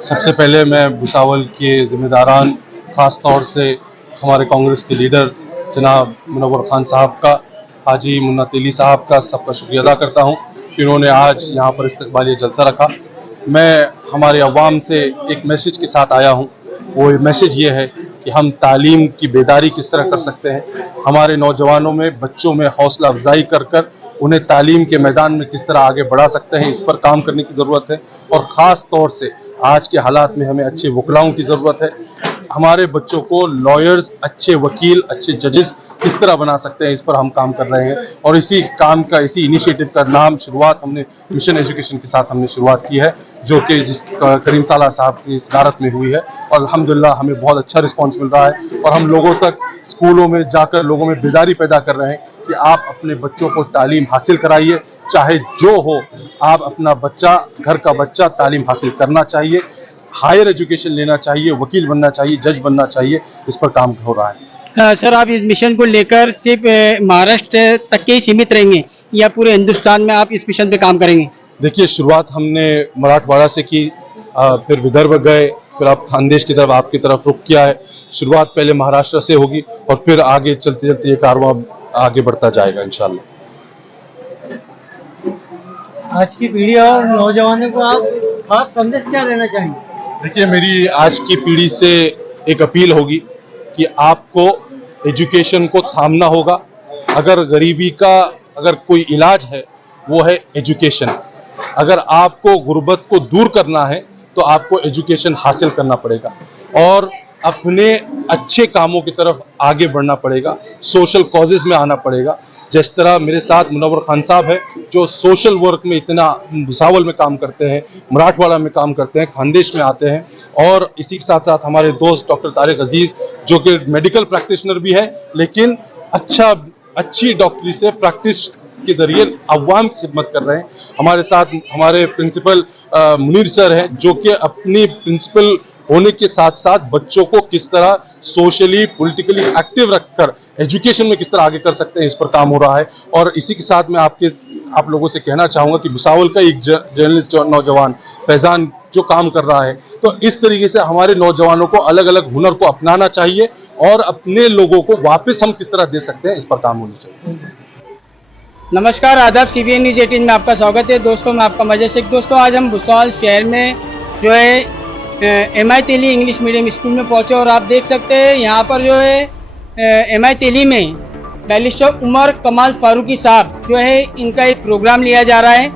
सबसे पहले मैं भुसावल के ज़िम्मेदारान, ख़ास तौर से हमारे कांग्रेस के लीडर जनाब मुनव्वर खान साहब का, हाजी मुन्ना तेली साहब का सबका शुक्रिया अदा करता हूँ कि उन्होंने आज यहाँ पर इस्तकबालिया जलसा रखा। मैं हमारे अवाम से एक मैसेज के साथ आया हूँ। वो मैसेज ये है कि हम तालीम की बेदारी किस तरह कर सकते हैं, हमारे नौजवानों में, बच्चों में हौसला अफजाई कर कर उन्हें तालीम के मैदान में किस तरह आगे बढ़ा सकते हैं, इस पर काम करने की ज़रूरत है। और ख़ास तौर से आज के हालात में हमें अच्छे वकलाओं की ज़रूरत है। हमारे बच्चों को लॉयर्स, अच्छे वकील, अच्छे जजेस किस तरह बना सकते हैं, इस पर हम काम कर रहे हैं। और इसी काम का, इसी इनिशिएटिव का नाम शुरुआत हमने मिशन एजुकेशन के साथ हमने शुरुआत की है, जो कि करीम सालार साहब की सदारत में हुई है। और अल्हम्दुलिल्लाह हमें बहुत अच्छा रिस्पांस मिल रहा है और हम लोगों तक, स्कूलों में जाकर लोगों में बेदारी पैदा कर रहे हैं कि आप अपने बच्चों को तालीम हासिल कराइए, चाहे जो हो। आप अपना बच्चा, घर का बच्चा तालीम हासिल करना चाहिए, हायर एजुकेशन लेना चाहिए, वकील बनना चाहिए, जज बनना चाहिए। इस पर काम हो रहा है। सर, आप इस मिशन को लेकर सिर्फ महाराष्ट्र तक के ही सीमित रहेंगे या पूरे हिंदुस्तान में आप इस मिशन पे काम करेंगे? देखिए, शुरुआत हमने मराठवाड़ा से की, फिर विदर्भ गए, फिर आप खानदेश की तरफ, आपकी तरफ रुख किया है। शुरुआत पहले महाराष्ट्र से होगी और फिर आगे चलते चलते ये कारवां आगे बढ़ता जाएगा इंशाल्लाह। आज की पीढ़ी और नौजवानों को आप खास संदेश क्या देना चाहेंगे? देखिए, मेरी आज की पीढ़ी से एक अपील होगी कि आपको एजुकेशन को थामना होगा। अगर गरीबी का अगर कोई इलाज है वो है एजुकेशन। अगर आपको गुर्बत को दूर करना है तो आपको एजुकेशन हासिल करना पड़ेगा और अपने अच्छे कामों की तरफ आगे बढ़ना पड़ेगा, सोशल कॉजेज़ में आना पड़ेगा। जिस तरह मेरे साथ मुनव्वर खान साहब है जो सोशल वर्क में इतना भुसावल में काम करते हैं, मराठवाड़ा में काम करते हैं, खानदेश में आते हैं। और इसी के साथ साथ हमारे दोस्त डॉक्टर तारिक अजीज़ जो कि मेडिकल प्रैक्टिशनर भी है, लेकिन अच्छी डॉक्टरी से प्रैक्टिस के जरिए अवाम की खिदमत कर रहे हैं। हमारे साथ हमारे प्रिंसिपल मुनीर सर हैं जो कि अपनी प्रिंसिपल होने के साथ साथ बच्चों को किस तरह सोशली, पॉलिटिकली एक्टिव रखकर एजुकेशन में किस तरह आगे कर सकते हैं, इस पर काम हो रहा है। और इसी के साथ मैं आप लोगों से कहना चाहूँगा कि भुसावल का एक जर्नलिस्ट नौजवान फैजान जो काम कर रहा है, तो इस तरीके से हमारे नौजवानों को अलग अलग हुनर को अपनाना चाहिए और अपने लोगों को वापस हम किस तरह दे सकते हैं, इस पर काम होना चाहिए। नमस्कार, आदाब। CBN न्यूज़ 18 में आपका स्वागत है। दोस्तों, मैं आपका मजे शेख। दोस्तों, आज हम भुसावल शहर में जो है MI तेली इंग्लिश मीडियम स्कूल में पहुंचे और आप देख सकते हैं यहाँ पर जो है MI तेली में बैरिस्टर उमर कमाल फारूकी साहब जो है, इनका एक प्रोग्राम लिया जा रहा है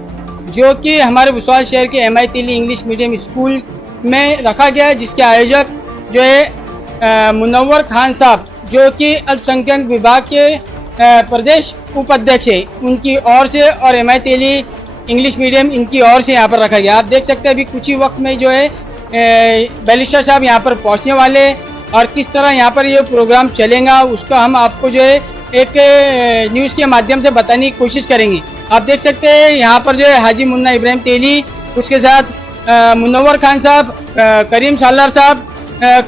जो कि हमारे भुसावल शहर के MI तेली इंग्लिश मीडियम स्कूल में रखा गया है, जिसके आयोजक जो है मुनव्वर खान साहब जो कि अल्पसंख्यक विभाग के प्रदेश उपाध्यक्ष है, उनकी ओर से और MI तेली इंग्लिश मीडियम इनकी ओर से यहाँ पर रखा गया। आप देख सकते हैं अभी कुछ ही वक्त में जो है बैरिस्टर साहब यहाँ पर पहुँचने वाले और किस तरह यहाँ पर ये प्रोग्राम चलेगा उसका हम आपको जो है एक न्यूज़ के माध्यम से बताने की कोशिश करेंगे। आप देख सकते हैं यहाँ पर जो है हाजी मुन्ना इब्राहिम तेली, उसके साथ मुनव्वर खान साहब, करीम सालार साहब,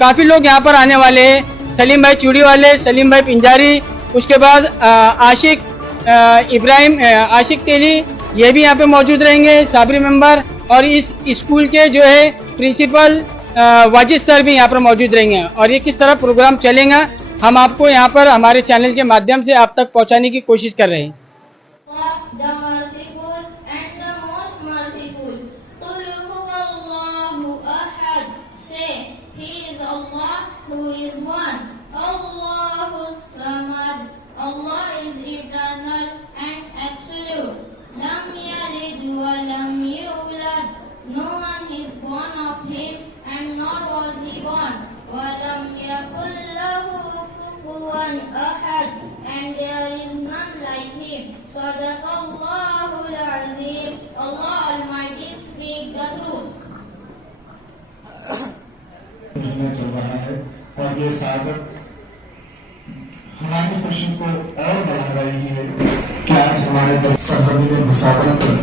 काफ़ी लोग यहाँ पर आने वाले हैं। सलीम भाई चूड़ी वाले, सलीम भाई पिंजारी, उसके बाद आशिक तेली ये भी यहाँ पे मौजूद रहेंगे, साबरी मेंबर, और इस स्कूल के जो है प्रिंसिपल वाजिद सर भी यहाँ पर मौजूद रहेंगे। और ये किस तरह प्रोग्राम चलेगा हम आपको यहाँ पर हमारे चैनल के माध्यम से आप तक पहुँचाने की कोशिश कर रहे हैं। And there is none like him. Sadaqallahul Azim. Allah Almighty speak the truth. चल रहा है और ये सादत हमारी खुशी को और बढ़ा रही है कि आज हमारे सरजमीन भुसावल पर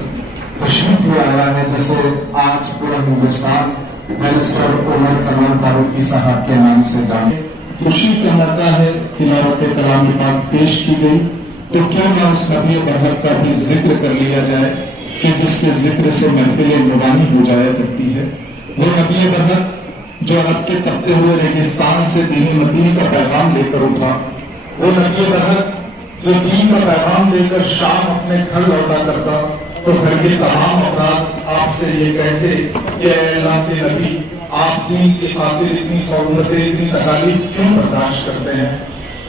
तशरीफ ले आया है, जैसे आज पूरा हिंदुस्तान बैरिस्टर उमर कमाल फारूकी साहब के नाम से जाने। खुशी का मौका है, तिलावत कलाम पाक पेश की गई, तो क्यों ना उस नबी बरहक का भी जिक्र कर लिया जाए कि जिसके जिक्र से महफिल नुरानी हो जाया करती है। वो नबी बरकत जो आपके तपते हुए रेगिस्तान से दीन मदीन का पैगाम लेकर उठा, वो नबी बरकत जो दीन का पैगाम लेकर शाम अपने घर लौटा करता तो घर के तमाम अफराद आपसे ये कहते कि अल्लाह के नबी, आप दीन की खातिर इतनी सहूलतें, इतनी तकालीफ क्यों बर्दाश्त करते हैं?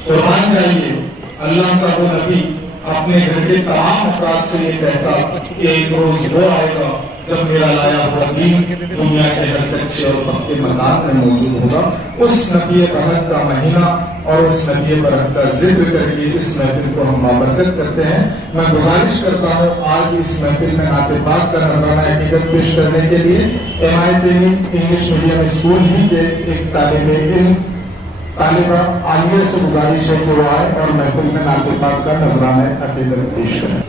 तो मान जाइए, अल्लाह का वो नबी अपने घर के तमाम अफराद से ये कहता कि एक रोज वो आएगा जब मेरा लाया हुआ दीन दुनिया के हर कच्चे और पक्के मकान में मौजूद होगा। उस नबी बरकत का महीना और उस नबी बरकत का जिक्र करके इस महफिल को हम बाबरकत करते हैं। मैं गुजारिश करता हूँ आज इस महफिल में नाते पाक का नजराना हकीकत पेश करने के लिए MIT इंग्लिश मीडियम स्कूल ही के एक तालिबा आलिया से गुजारिश है कि वो आए और महफिल में नाते पाक का नजराना हकीकत पेश करें।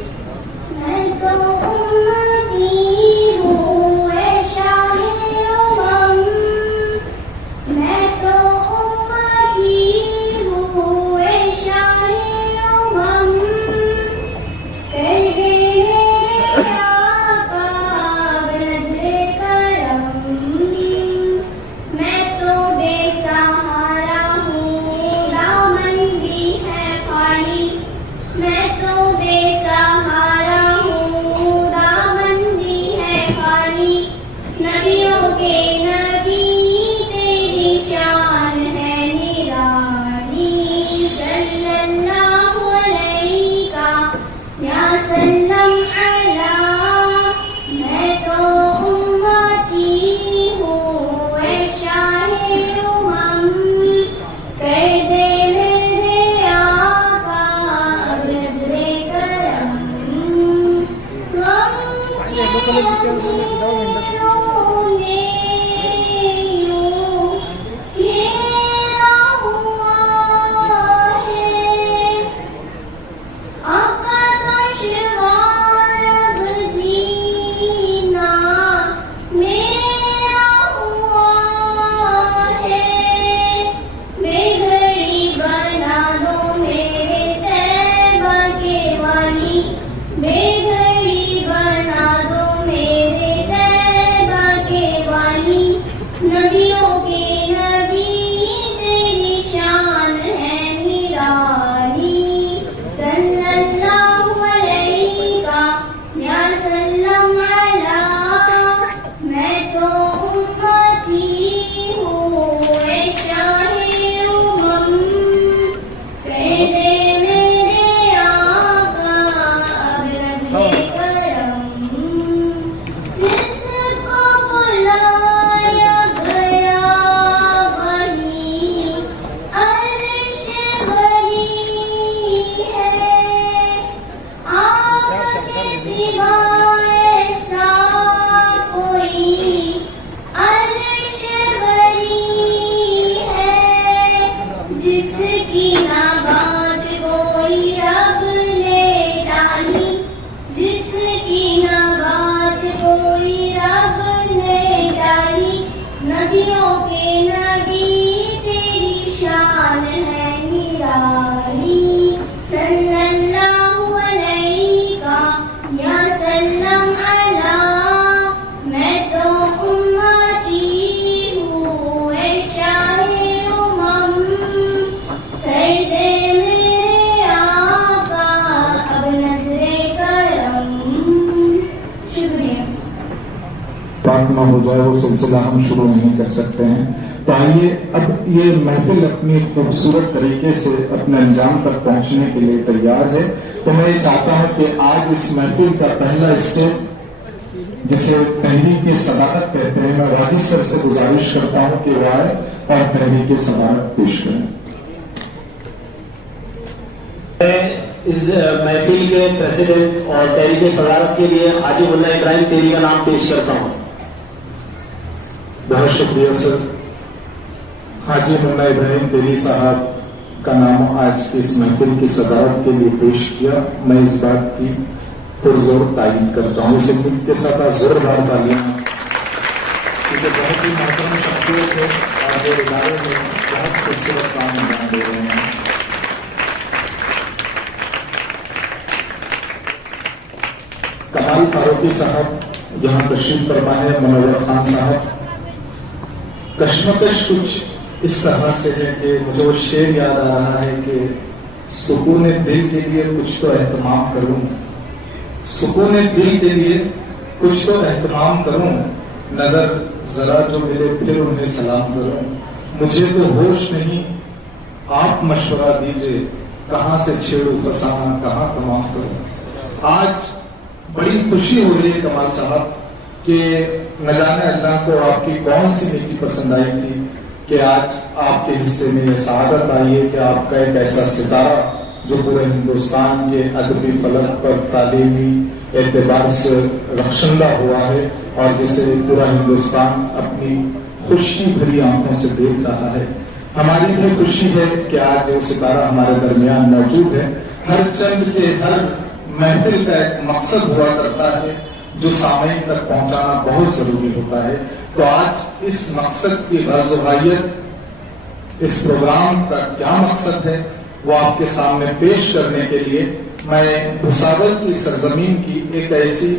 हो जाए वो सिलसिला हम शुरू नहीं कर सकते हैं। तो आइए अब ये महफिल अपनी खूबसूरत तरीके से अपने अंजाम तक पहुंचने के लिए तैयार है। तो मैं ये चाहता हूं कि आज इस महफिल का पहला स्टेप जिसे तहरीक सदाकत कहते हैं, मैं वाजिद सर से गुजारिश करता हूं कि वो आए और तहरीक सदाकत पेश करें। इस महफिल के प्रेसिडेंट और तहरीक सदाकत के लिए हाजी मुल्ला इब्राहिम तेरी का नाम पेश करता हूं। बहुत शुक्रिया सर। हाजी मुल्ला इब्राहिम तेरी साहब का नाम आज की इस महफिल की सदाकत के लिए पेश किया। मैं इस बात की पुरजोर तायीद करता हूँ। इस उम्मीद के साथ जोरदार तालियां, क्योंकि बहुत ही महतरम शख्सियत है और जो इदारे में बहुत खूबसूरत काम अंजाम दे रहे हैं। कमाल फारूकी साहब यहाँ तशरीफ फरमा है, मुनव्वर खान साहब कश्मकश कुछ इस तरह से है कि मुझे वो शेर याद आ रहा है कि सुकून दिल के लिए कुछ तो एहतमाम करूं, सुकून दिल के लिए कुछ तो एहतमाम करूं, नजर जरा जो मिले फिर उन्हें सलाम करूं। मुझे तो होश नहीं, आप मशवरा दीजिए, कहां से छेड़ू फसाना, कहां तमाम करूं। आज बड़ी खुशी हो रही है कमाल साहब कि न जाने अल्लाह को आपकी कौन सी नीति पसंद आई थी कि आज आपके हिस्से में यह सआदत आई है कि आपका एक ऐसा सितारा जो पूरे हिंदुस्तान के अदबी फलक पर तालीमी एतबार से रक्षंदा हुआ है और जिसे पूरा हिंदुस्तान अपनी खुशी भरी आंखों से देख रहा है। हमारी भी खुशी है कि आज वो सितारा हमारे दरमियान मौजूद है। हर चंद के हर महफिल का एक मकसद हुआ करता है जो सामईन तक पहुंचाना बहुत जरूरी होता है। तो आज इस मकसद की गज़वाहियत, इस प्रोग्राम का क्या मकसद है वो आपके सामने पेश करने के लिए मैं भुसावल की सरजमीन की एक ऐसी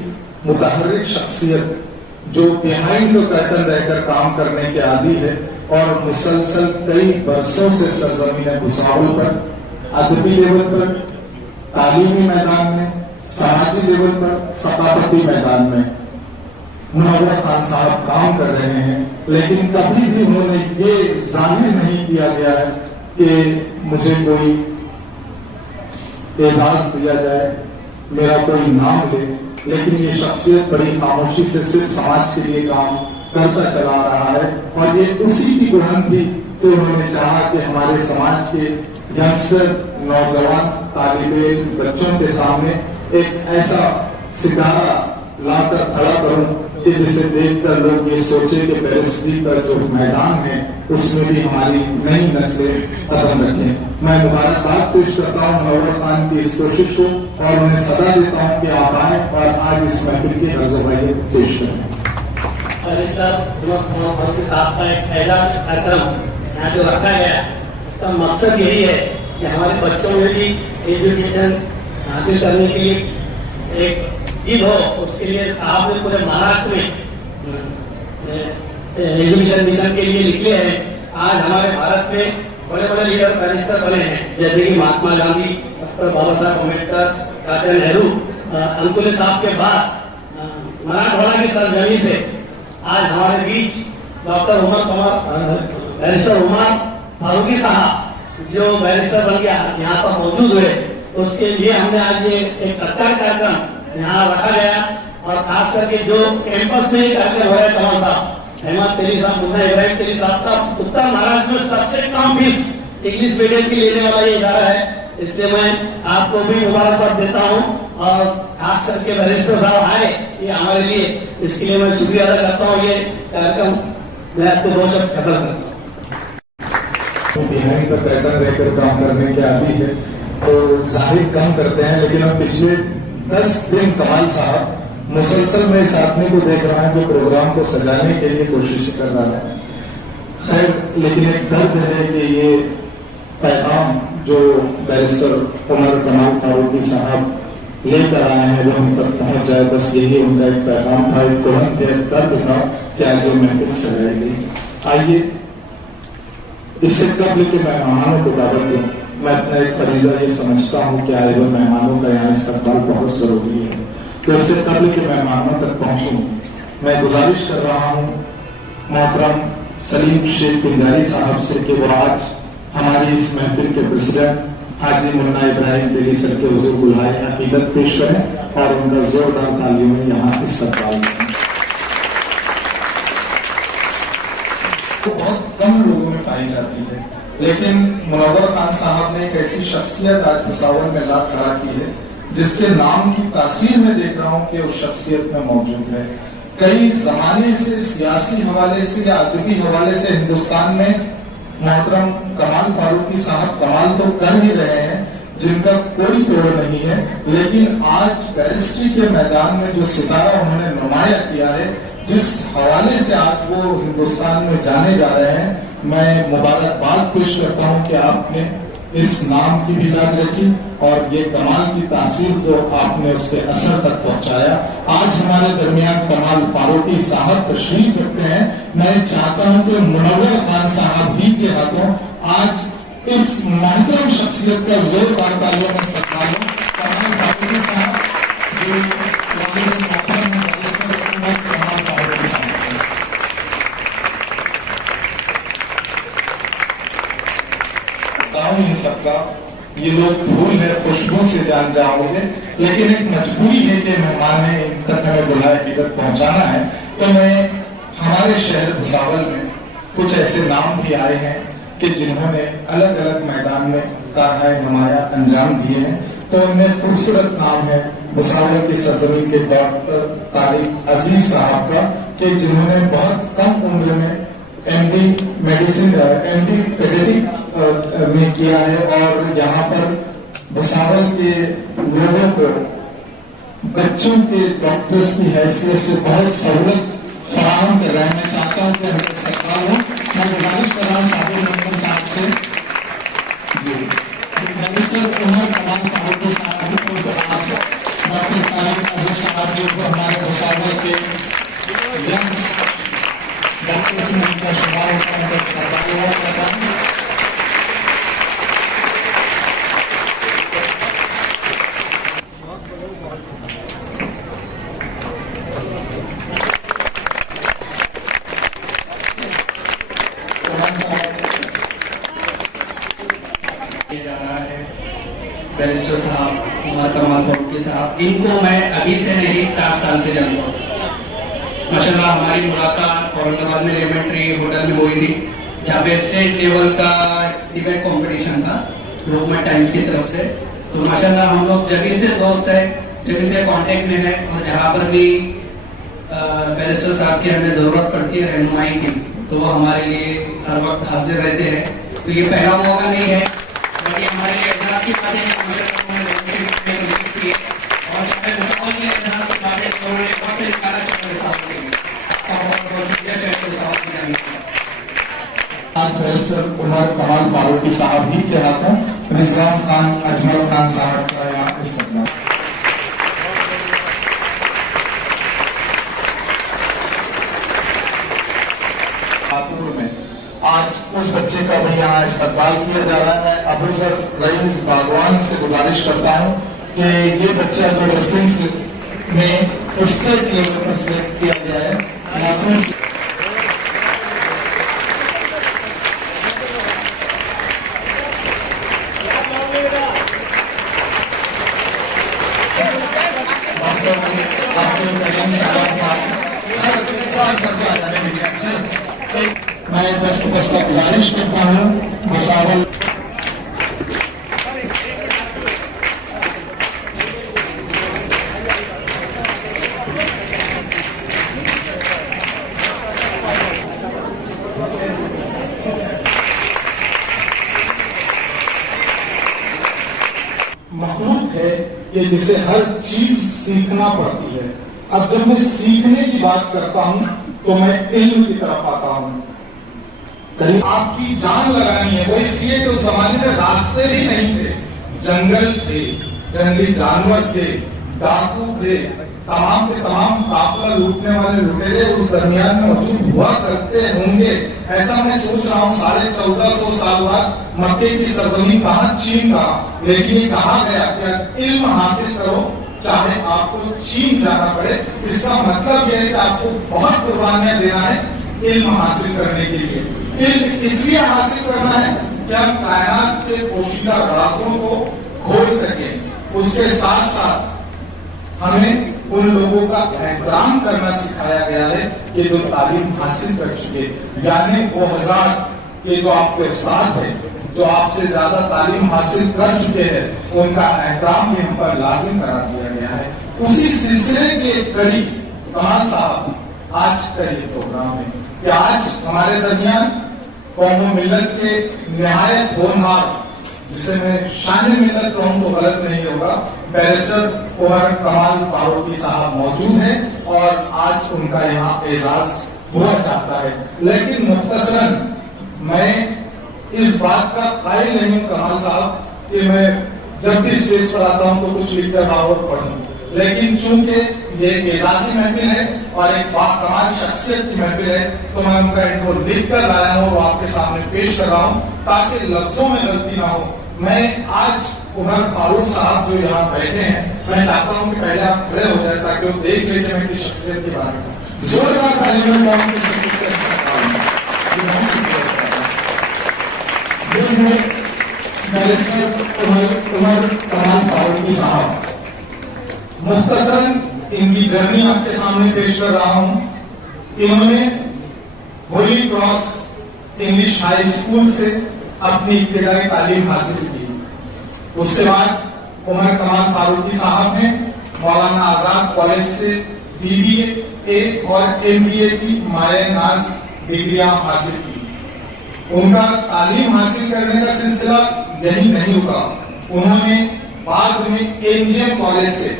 मुतहर्रिक शख्सियत जो बिहाइंड द कर्टन रहकर काम करने के आदी है और मुसलसल कई बरसों से सरजमीन भुसावल पर अदबी लेवल पर, तालीमी मैदान में, समाजी लेवल पर, सकाफती मैदान में मुनव्वर खान साहब काम कर रहे हैं। लेकिन कभी भी उन्होंने ये जाहिर नहीं किया गया है कि मुझे कोई एजाज दिया जाए, मेरा कोई नाम ले, लेकिन ये शख्सियत बड़ी खामोशी से सिर्फ समाज के लिए काम करता चला रहा है। और ये उसी की बुलंद थी कि उन्होंने चाहा कि हमारे समाज के यंगस्टर, नौजवान, तालिबे बच्चों के सामने एक ऐसा सितारा लाकर खड़ा करूं कि जिसे देखकर लोग ये सोचे कि बैरिस्ट्री का जो मैदान है उसमें भी हमारी नई नस्लें कदम रखें। मैं मुबारकबाद पेश करता हूँ मुनव्वर खान की इस कोशिश को और उन्हें सदा देता हूँ कि आप आए और आज इस महफिल की गज़वाहियत पेश करें। आपका एक पहला कार्यक्रम यहाँ जो रखा गया उसका मकसद यही है कि हमारे बच्चों में भी एजुकेशन हासिल करने के लिए एक ईद हो। उसके लिए आपने पूरे महाराष्ट्र में एजुकेशन मिशन के लिए निकले हैं। आज हमारे भारत में बड़े बड़े लीडर बैरिस्टर बने हैं जैसे कि महात्मा गांधी, डॉक्टर बाबा साहब अम्बेडकर, चाचा नेहरू, अंकुले साहब के बाद मराठवाड़ा की सरजमी से आज हमारे बीच डॉक्टर बैरिस्टर उमर फारूकी साहब जो बैरिस्टर बन गया यहाँ पर मौजूद हुए, उसके लिए हमने आज ये एक सत्कार कार्यक्रम यहाँ रखा गया। और खास करके जो कैंपस में कार्यक्रम हो रहा है कमाल साहब, अहमद तेली साहब, मुन्ना इब्राहिम तेली साहब का उत्तर महाराष्ट्र में सबसे कम फीस इंग्लिश मीडियम की लेने वाला ये इदारा है। इसलिए मैं आपको भी मुबारकबाद देता हूँ और खास करके बैरिस्टर साहब आए ये हमारे लिए, इसके लिए मैं शुक्रिया अदा करता हूँ। ये कार्यक्रम मैं आपको बहुत शब्द खत्म करता हूँ। बिहारी का पैटर्न रहकर काम करने के आदि है तो जाहिर कम करते हैं, लेकिन अब पिछले 10 दिन कमाल साहब मुसलसल में इस आदमी को देख रहा है कि प्रोग्राम को सजाने के लिए कोशिश कर रहा है। खैर, लेकिन एक दर्द है कि ये पैगाम जो बैरिस्टर उमर कमाल फारूकी साहब लेकर आए हैं वो हम तक पहुंच जाए, बस यही उनका एक पैगाम था, एक तुरंत एक दर्द था कि आज जो महफिल सजाई गई। आइए इससे कबल के मेहमानों को दावत दूं। मैं अपना एक फरीजा ये समझता हूँ कि आए हुए मेहमानों का यहाँ इस्तेमाल बहुत जरूरी है, तो इससे कबल के मेहमानों तक पहुंचूं मैं गुजारिश कर रहा हूँ मोहतरम सलीम शेख पिंजारी साहब से कि वो आज हमारी इस महफिल के प्रेसिडेंट हाजी मुन्ना इब्राहिम तेली सर के हुजूर बुलाए अकीदत पेश करें और उनका जोरदार तालियों में यहाँ इस्तेमाल करें। तो बहुत कम लोगों में पाई जाती है, लेकिन मुनव्वर खान साहब ने एक ऐसी शख्सियत आज भुसावल में ला खड़ा की है जिसके नाम की तासीर में देख रहा हूँ कि उस शख्सियत में मौजूद है। कई जमाने से सियासी हवाले से या अदबी हवाले से हिंदुस्तान में मोहतरम कमाल फारूकी साहब कमाल तो कर ही रहे हैं जिनका कोई तोड़ नहीं है, लेकिन आज बैरिस्ट्री के मैदान में जो सितारा उन्होंने नुमाया किया है, जिस हवाले से आज वो हिंदुस्तान में जाने जा रहे हैं, मैं मुबारकबाद पेश करता हूं कि आपने इस नाम की भी लाज रखी और ये कमाल की तासीर जो आपने उसके असर तक पहुंचाया। आज हमारे दरमियान कमाल फारूकी साहब तशरीफ रखते हैं। मैं चाहता हूं कि मुनव्वर खान साहब ही के हाथों आज इस महतरम शख्सियत का जोरदार तालियों में सत्कार हो। कमाल फारूकी साहब जो कमाल फारूकी साहब नहीं सकता, ये लोग फूल है खुशबू से जान जाओगे, लेकिन एक मजबूरी है कि मेहमान ने इन तक हमें बुलाया कि तक पहुंचाना है। तो मैं हमारे शहर भुसावल में कुछ ऐसे नाम भी आए हैं कि जिन्होंने अलग अलग मैदान में कारनाए नुमाया अंजाम दिए हैं। तो उनमें खूबसूरत नाम है भुसावल की सरजमीन के डॉक्टर तारिक अजीज साहब का, कि जिन्होंने बहुत कम उम्र में MD मेडिसिन MD पेडियाट्रिक में किया है और यहाँ पर भुसावल के लोगों को बच्चों के डॉक्टर्स की हैसियत से बहुत सहूलत फराहम कर रहे हैं। मैं चाहता हूँ कि हमारे सरकार हो, मैं गुजारिश कर रहा हूँ साबिर मेंबर साहब से जी उमर कमाल फारूकी साहब को डॉक्टर तारिक अजीज साहब जी को हमारे भुसावल के यंग्स डॉक्टर्स में उनका शुमार होता है। बैरिस्टर साहब उमर कमाल फारूकी साहब, इनको मैं अभी से नहीं 7 साल से जानता हूँ। माशाल्लाह हमारी मुलाकात औरंगाबाद में एलिमेंट्री होटल में हुई थी, जहाँ पे स्टेट लेवल का डिबेट कंपटीशन था गवर्नमेंट टाइम्स की तरफ से। तो माशाल्लाह हम लोग जगह से दोस्त है, जगह से कांटेक्ट में है, और जहाँ पर भी बैरिस्टर साहब की हमें जरूरत पड़ती है रहनुमाई की, तो वो हमारे लिए हर वक्त हाजिर रहते हैं। तो ये पहला मौका नहीं है, बल्कि हमारे लिए एहसास की बात है उमर कमाल फारूकी साहब ही के हाथों रिजवान खान अजमल खान साहब का यहाँ इस्तेमाल। में आज उस बच्चे का भी यहाँ इस्तेमाल किया जा रहा है। मैं अबूजर रईस बागवान से गुजारिश करता हूँ कि ये बच्चा जो रेसलिंग में स्टेट लेवल पर सिलेक्ट किया गया है, मैं दस्त गुजारिश करता हूँ भुसावल मखलूक है कि जिसे हर चीज सीखना पड़ती है। अब जब मैं सीखने की बात करता हूँ तो मैं इल्म की तरफ आता हूँ। आपकी जान लगानी है, वो इसलिए कि उस जमाने में रास्ते भी नहीं थे, जंगल थे, जंगली जानवर थे, डाकू थे, तमाम के तमाम काफिला लूटने वाले लुटेरे उस दरमियान में मौजूद हुआ करते होंगे। ऐसा मैं सोच रहा हूँ 1450 साल बाद मक्के की सरजमीन कहाँ, चीन कहाँ, लेकिन ये कहा गया कि इल्म हासिल करो चाहे आपको चीन जाना पड़े। इसका मतलब यह है कि आपको बहुत कुर्बानियां देना है इल्म हासिल करने के लिए। इल्म इसलिए हासिल करना है कि हम कायनात के पोशीदा राजों को खोल सके। उसके साथ साथ हमें उन लोगों का एहतराम करना सिखाया गया है कि जो तालीम हासिल कर चुके, यानी वो हजार के जो आपके उस्ताद है, जो आपसे ज्यादा तालीम हासिल कर चुके हैं, उनका एहतराम भी हम पर लाजिम करा दिया गया है। उसी सिलसिले के करीब कमाल साहब आज का ये प्रोग्राम है कि आज हमारे दरमियान कौम मिल्लत के निहायत होनहार, जिसे मैं शान मिल्लत कहूं तो गलत नहीं होगा, बैरिस्टर उमर कमाल फारूकी साहब मौजूद हैं और आज उनका यहाँ एजाज हुआ चाहता है। लेकिन मुख्तसरन मैं इस बात का कायल नहीं हूँ कमाल साहब कि मैं जब भी स्टेज पर आता हूँ तो कुछ लिख कर रहा और पढ़ूं, लेकिन चूंकि ये एक एजाजी महफिल है और एक बाकमाल शख्सियत की महफिल है तो मैं उनका इंट्रो लिख कर लाया हूँ और आपके सामने पेश कर रहा हूँ ताकि लफ्जों में गलती ना हो। मैं आज उमर फारूक साहब जो यहाँ बैठे हैं, मैं चाहता हूँ कि पहले आप खड़े हो जाए ताकि वो देख ले कि मैं किस शख्सियत के बारे में जोरदार तालियों में उनकी शिकायत कर सकता हूं। ये बहुत सी कर सकता है। ये है बैरिस्टर उमर कमाल फारूकी साहब। मुख्तसरन इनकी जर्नी आपके सामने पेश कर रहा हूं। इन्होंने Holi cross English high school से अपनी इब्तिदाई तालीम हासिल की। उसके बाद उमर कमाल फारूकी साहब ने मौलाना आजाद कॉलेज से BBA और MBA की माए नाज डिग्रियां हासिल की। उनका तालीम हासिल करने का सिलसिला यही नहीं रुका, उन्होंने बाद में NGM कॉलेज से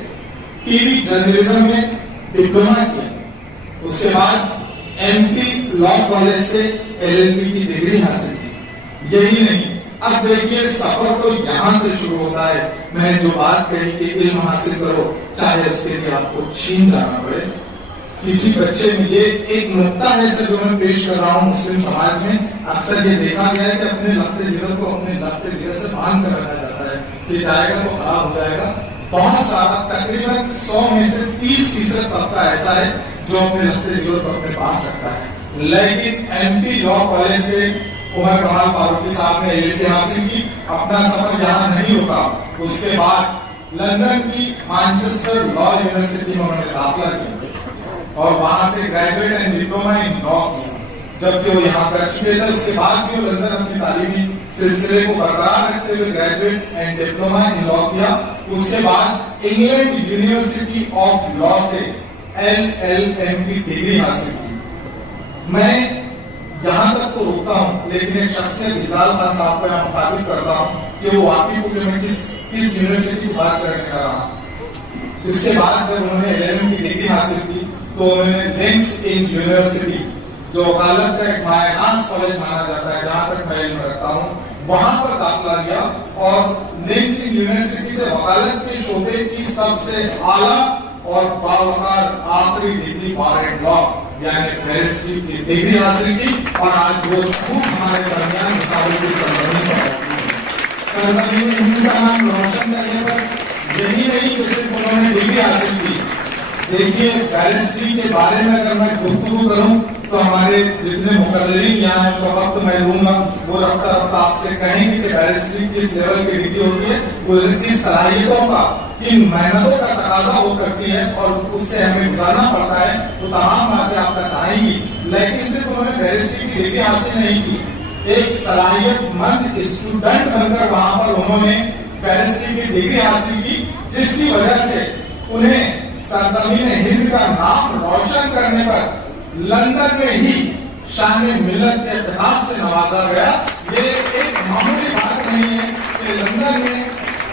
TV जर्नलिज्म में डिप्लोमा किया। उसके बाद MP लॉ कॉलेज से LLB की डिग्री हासिल की। यही नहीं, अब देखिए सफर तो यहां से शुरू होता है। मैंने जो बात कही कि इल्म हासिल करो चाहे उसके लिए आपको चीन जाना पड़े। किसी बच्चे में ये एक नुक्ता है सर जो मैं पेश कर रहा हूँ। मुस्लिम समाज में अक्सर ये देखा गया है कि अपने लफ्ते जिगर को अपने लफ्ते जिगर से बांध कर रखा जाता है कि जाएगा तो खराब हो जाएगा। बहुत सारा तकरीबन 100 में से 30% तबका ऐसा है जो अपने लफ्ते जिगर को अपने पास सकता है। लेकिन MP लॉ कॉलेज से उमर कमाल फारूकी साहब ने LLB हासिल की। अपना सफर यहाँ नहीं रुका, उसके बाद लंदन की मैनचेस्टर लॉ यूनिवर्सिटी में उन्होंने दाखिला किया और वहां से graduate and diploma in law किया। जबकि वो यहाँ कर चुके थे, उसके बाद भी वो लंदन अपनी तालीमी सिलसिले को बरकरार रखते हुए graduate and diploma in law किया। उसके बाद इंग्लैंड यूनिवर्सिटी ऑफ लॉ से LLM की डिग्री हासिल की। मैं यहां तक तो रुकता हूं, लेकिन एक शख्सियत हिलाल खान साहब को मैं मुखातिब करता हूं कि वो वाकिफ हो कि मैं किस यूनिवर्सिटी की बात करने का रहा। इसके बाद जब उन्होंने LLM की डिग्री हासिल की तो उन्होंने लेंस इन यूनिवर्सिटी जो वकालत का एक मायनाज कॉलेज माना जाता है, जहां तक मैं इल्म रखता हूं, वहां पर दाखिला लिया और लेंस इन यूनिवर्सिटी से वकालत के शोबे की सबसे आला और बावकार आखिरी डिग्री बार एंड लॉ यानी बैरिस्ट्री की डिग्री हासिल की। और आज वो सबूत हमारे दरमियान मिसाल की सरजमी पर सरजमी हिंद का नाम रोशन करने पर यही नहीं कि सिर्फ उन्होंने डिग्री हासिल की। देखिए बैरिस्ट्री के बारे में अगर मैं गुफ्तगू करूं तो हमारे जितने मुकर्रिरीन यहाँ हैं उनका वक्त मैं लूंगा, वो रफ्ता रफ्ता आपसे कहेंगे कि बैरिस्ट्री किस लेवल की डिग्री होती है, वो किस सलाहियतों का, किन मेहनतों का तकाजा वो करती है और उससे हमें गुजारना पड़ता है। तो तमाम बातें आप तक आएंगी, लेकिन सिर्फ उन्होंने बैरिस्ट्री की डिग्री हासिल नहीं की, एक सलाहियतमंद स्टूडेंट बनकर वहां पर उन्होंने बैरिस्ट्री की डिग्री हासिल की, जिसकी वजह से उन्हें सरजमीन हिंद का नाम रोशन करने पर लंदन में ही शान मिल्लत के खिताब से नवाजा गया। ये एक मामूली बात नहीं है कि लंदन में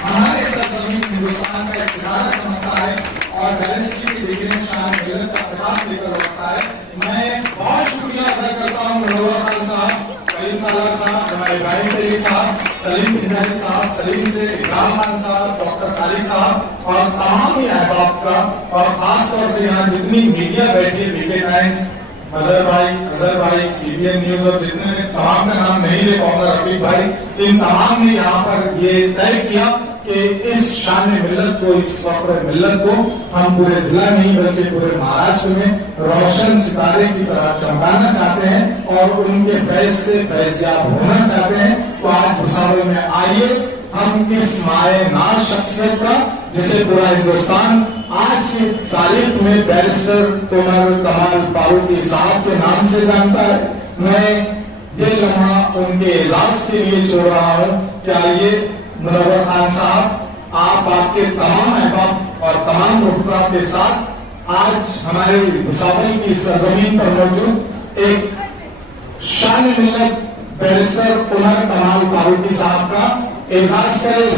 हमारे सरजमीन हिंदुस्तान का एक सितारा चमकता है और बैरिस्ट्री की डिग्री में शान मिल्लत का खिताब लेकर रखता है। मैं बहुत शुक्रिया अदा करता हूँ मनोहर खान साहब, करीम सालार साहब, हमारे इब्राहिम तरीक साहब, सलीम पिंजारी साहब, सलीम से इकराम खान साहब, डॉक्टर तारिक साहब और तमाम ही अहबाब का, और खासतौर से यहाँ जितनी मीडिया बैठी है, BK टाइम्स, अजहर भाई, CBN न्यूज और जितने तमाम का नाम नहीं ले पाऊंगा, रफीक भाई, इन तमाम ने यहाँ पर ये तय किया कि इस शान मिल्लत को, इस फख्र मिल्लत को हम पूरे जिला नहीं बल्कि पूरे महाराष्ट्र में रोशन सितारे की तरह चमकाना चाहते हैं और उनके फैज से फैजियाब होना चाहते हैं। तो आज भुसावल में आइए हम इस माए नाज शख्सियत का, जिसे पूरा हिंदुस्तान आज की तारीख में बैरिस्टर उमर कमाल फारूकी साहब के नाम से जानता है, मैं ये लम्हा उनके एजाज के लिए छोड़ रहा हूँ कि आइए मुनव्वर खान साहब, आप आपके तमाम अहबाब और तमाम रुफका के साथ आज हमारे भुसावल की सरजमीन पर मौजूद एक शान मिल्लत बैरिस्टर उमर कमाल फारूकी साहब का एजाज करें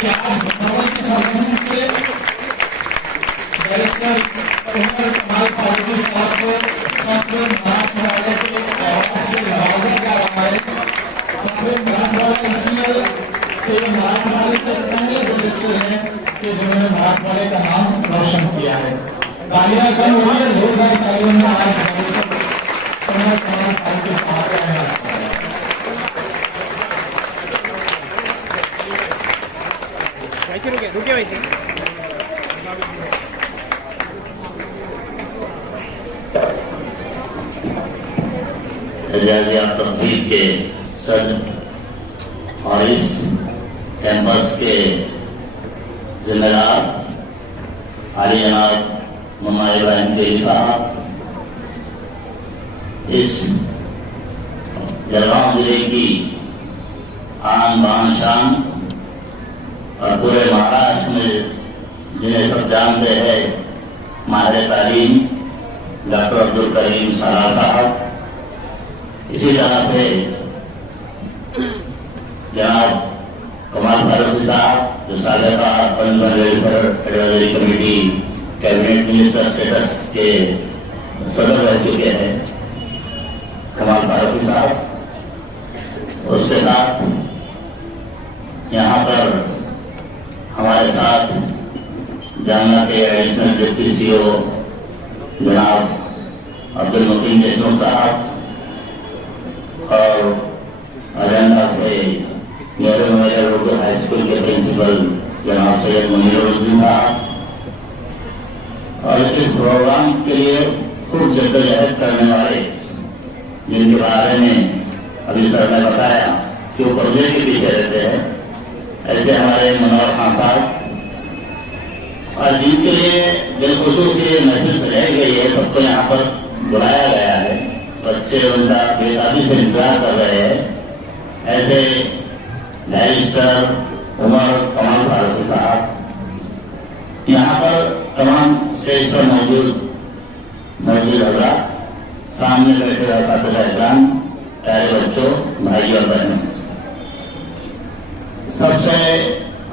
कि आज भुसावल की सरजमीन से बैरिस्टर उमर कमाल फारूकी साहब को फख्र नाम से नवाजा जा रहा है। तालियां कम हुई है, जोरदार तालियों में आज हमारे सब उमर कमाल फारूक के साथ रहे हैं। एजाजिया तकदीर के सदर और इस कैंपस के जिम्मेदार आली जनाब मम्मा इब्राहिम तेली साहब, इस जलगांव जिले की आन बान शान और पूरे महाराष्ट्र में जिन्हें सब जानते हैं माहिर तालीम डॉक्टर अब्दुल करीम साला साहब, इसी तरह से जनाब कमाल फारूकी साहब जो साबिका Panchmahal welfare advisory committee cabinet minister status के सदर रह चुके हैं, कमाल फारूकी साहब। उसके साथ यहाँ पर हमारे साथ जामना के एडिशनल डिप्टी सीओ जनाब अब्दुल मुकीम देशमुख साहब और हरियाणा से Nehru major Urdu high school के प्रिंसिपल जनाब सैयद मुनीरुद्दीन साहब, और इस प्रोग्राम के लिए खूब जद्दोजहद करने वाले जिनके बारे में अभी सर ने बताया कि वो पर्दे के पीछे रहते हैं, ऐसे हमारे मनोहर खान साहब, और जिनके लिए बिलखुसूस ये महसूस रह गई है, सबको यहाँ पर बुलाया गया है, बच्चे उनका बेताबी से इंतजार कर रहे हैं, ऐसे बैरिस्टर उमर कमाल फारूकी साहब। यहाँ पर तमाम स्टेज पर मौजूद हजरात, सामने बैठे हुए साथीदार इकराम, प्यारे बच्चों, भाई और बहनों, सबसे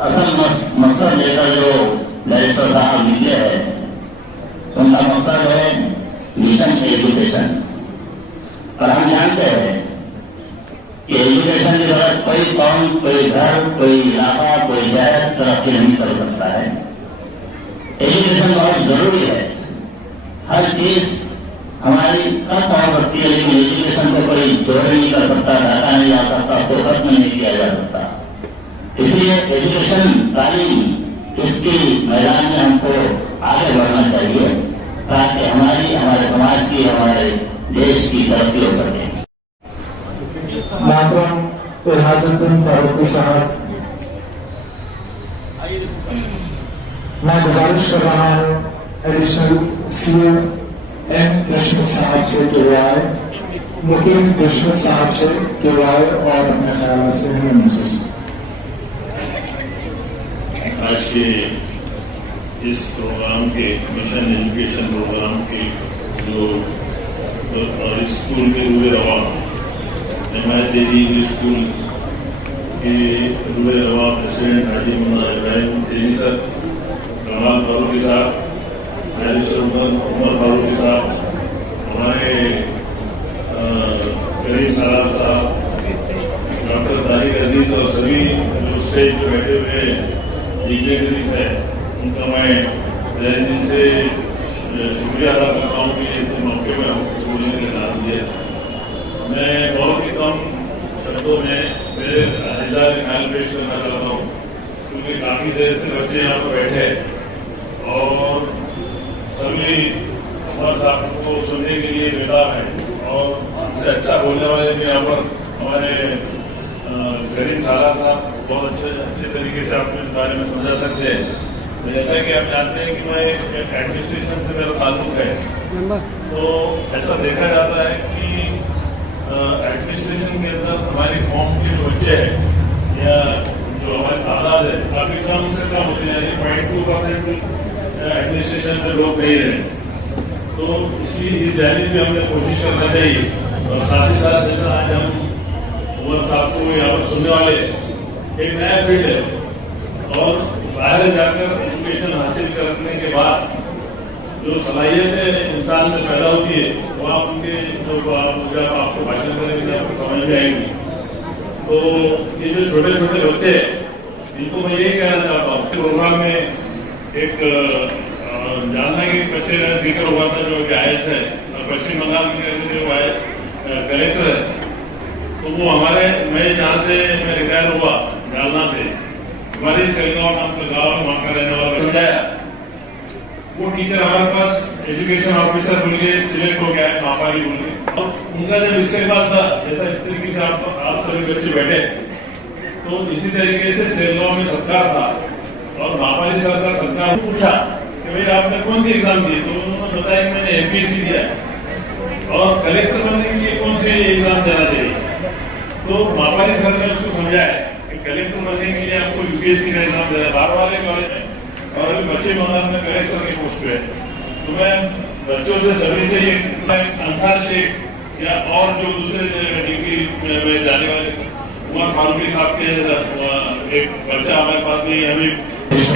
असल मकसद लेकर जो बैरिस्टर साहब निकले हैं, उनका मकसद है मिशन एजुकेशन। और हम जानते हैं कि एजुकेशन के बगैर कोई कौम, कोई घर, कोई इलाका, कोई शहर तरक्की नहीं कर सकता है। एजुकेशन बहुत जरूरी है। हर चीज हमारी कब पहुंच सकती है, लेकिन एजुकेशन को कोई जोड़ नहीं कर सकता, डाटा नहीं आ सकता, तो खत्म नहीं किया जा सकता। इसलिए एजुकेशन तालीम इसकी मैदान में हमको आगे बढ़ना चाहिए, ताकि हमारे समाज की, हमारे देश की तरक्की हो सके। मोहतरम तहाजुद्दीन फारूकी साहब, मैं गुजारिश कर रहा हूँ एडिशनल सीओ एम देशमुख साहब से कि वो आए, मुकीम देशमुख साहब से कि वो आए और अपने ख्याल से हमें महसूस। आज के इस प्रोग्राम के मिशन एजुकेशन प्रोग्राम के जो और स्कूल के रूबे रवा हिमायत तेली इंग्लिश स्कूल के रूबे रवा प्रेसिडेंट हाजी मन्ना इब्राहिम तेली सर, कमाल फारूकी साहब, उमर फारूकी साहब, हमारे करीम साहब साहब, डॉक्टर तारिक अजीज और सभी जो स्टेज पर बैठे हुए डिग्नेटरीज है, उनका मैं तहे दिल से शुक्रिया अदा करता हूँ कि इस मौके में हमको बोलने का नाम दिया। मैं बहुत ही कम शब्दों में मेरे हजार ख्याल पेश करना चाहता हूँ, क्योंकि काफी देर से बच्चे यहाँ पर बैठे और सभी उमर साहब को सुनने के लिए बेताब है, और हमसे अच्छा बोलने वाले भी यहाँ पर हमारे करीम साला साहब बहुत अच्छे तरीके से आपको इस बारे में समझा सकते हैं। जैसा कि आप जानते हैं कि मैं एक एडमिनिस्ट्रेशन से मेरा ताल्लुक है, तो ऐसा देखा जाता है कि एडमिनिस्ट्रेशन के अंदर हमारी कौम के जो बच्चे हैं या जो हमारी तादाद है काफी कम से कम होती जा रही है, 0.2% एडमिनिस्ट्रेशन में लोग नहीं रहे। तो इस जाने भी हमने कोशिश करना चाहिए, और साथ ही साथ जैसा आज हम उमर साहब को यहाँ पर सुनने वाले, एक नया फील्ड है और बाहर जाकर एजुकेशन हासिल करने के बाद जो सलाहियतें इंसान में पैदा होती है वो आप उनके जो आपको भाषण करेंगे आपको समझ में आएंगी। तो ये जो छोटे छोटे बच्चे हैं इनको मैं यही कहना चाहता हूँ, प्रोग्राम में एक जानना कि बच्चे का जिक्र हुआ था जो IAS है पश्चिम बंगाल के जो कलेक्टर है, तो वो मैं जहाँ से मैं रिटायर हुआ जालना से, हमारे सेलगांव नाम का गाँव है, वहाँ का रहने वाला समझाया। वो टीचर हमारे पास एजुकेशन ऑफिसर बोल के सिलेक्ट हो गया है महापाली बोल के, और उनका जब इस्तेमाल था जैसा इस तरीके से आप सभी बच्चे बैठे, तो इसी तरीके से सेलगांव में सत्कार था और महापाली सरकार सत्कार पूछा कि भाई आपने कौन सी एग्जाम दी, तो उन्होंने बताया कि मैंने MPSC दिया और कलेक्टर बनने के लिए कौन से एग्जाम देना चाहिए। तो महापाली सर ने उसको समझाया कि कलेक्टर बनने के लिए आपको UPSC का एग्जाम देना है, बाहर वाले कॉलेज में, और अभी पश्चिम बंगाल में कलेक्टर की पोस्ट पे है। तो मैं बच्चों से सभी से ये अंसार शेख या और जो दूसरे डिग्री में जाने वाले उमर फारूकी साहब के एक बच्चा हमारे पास नहीं अभी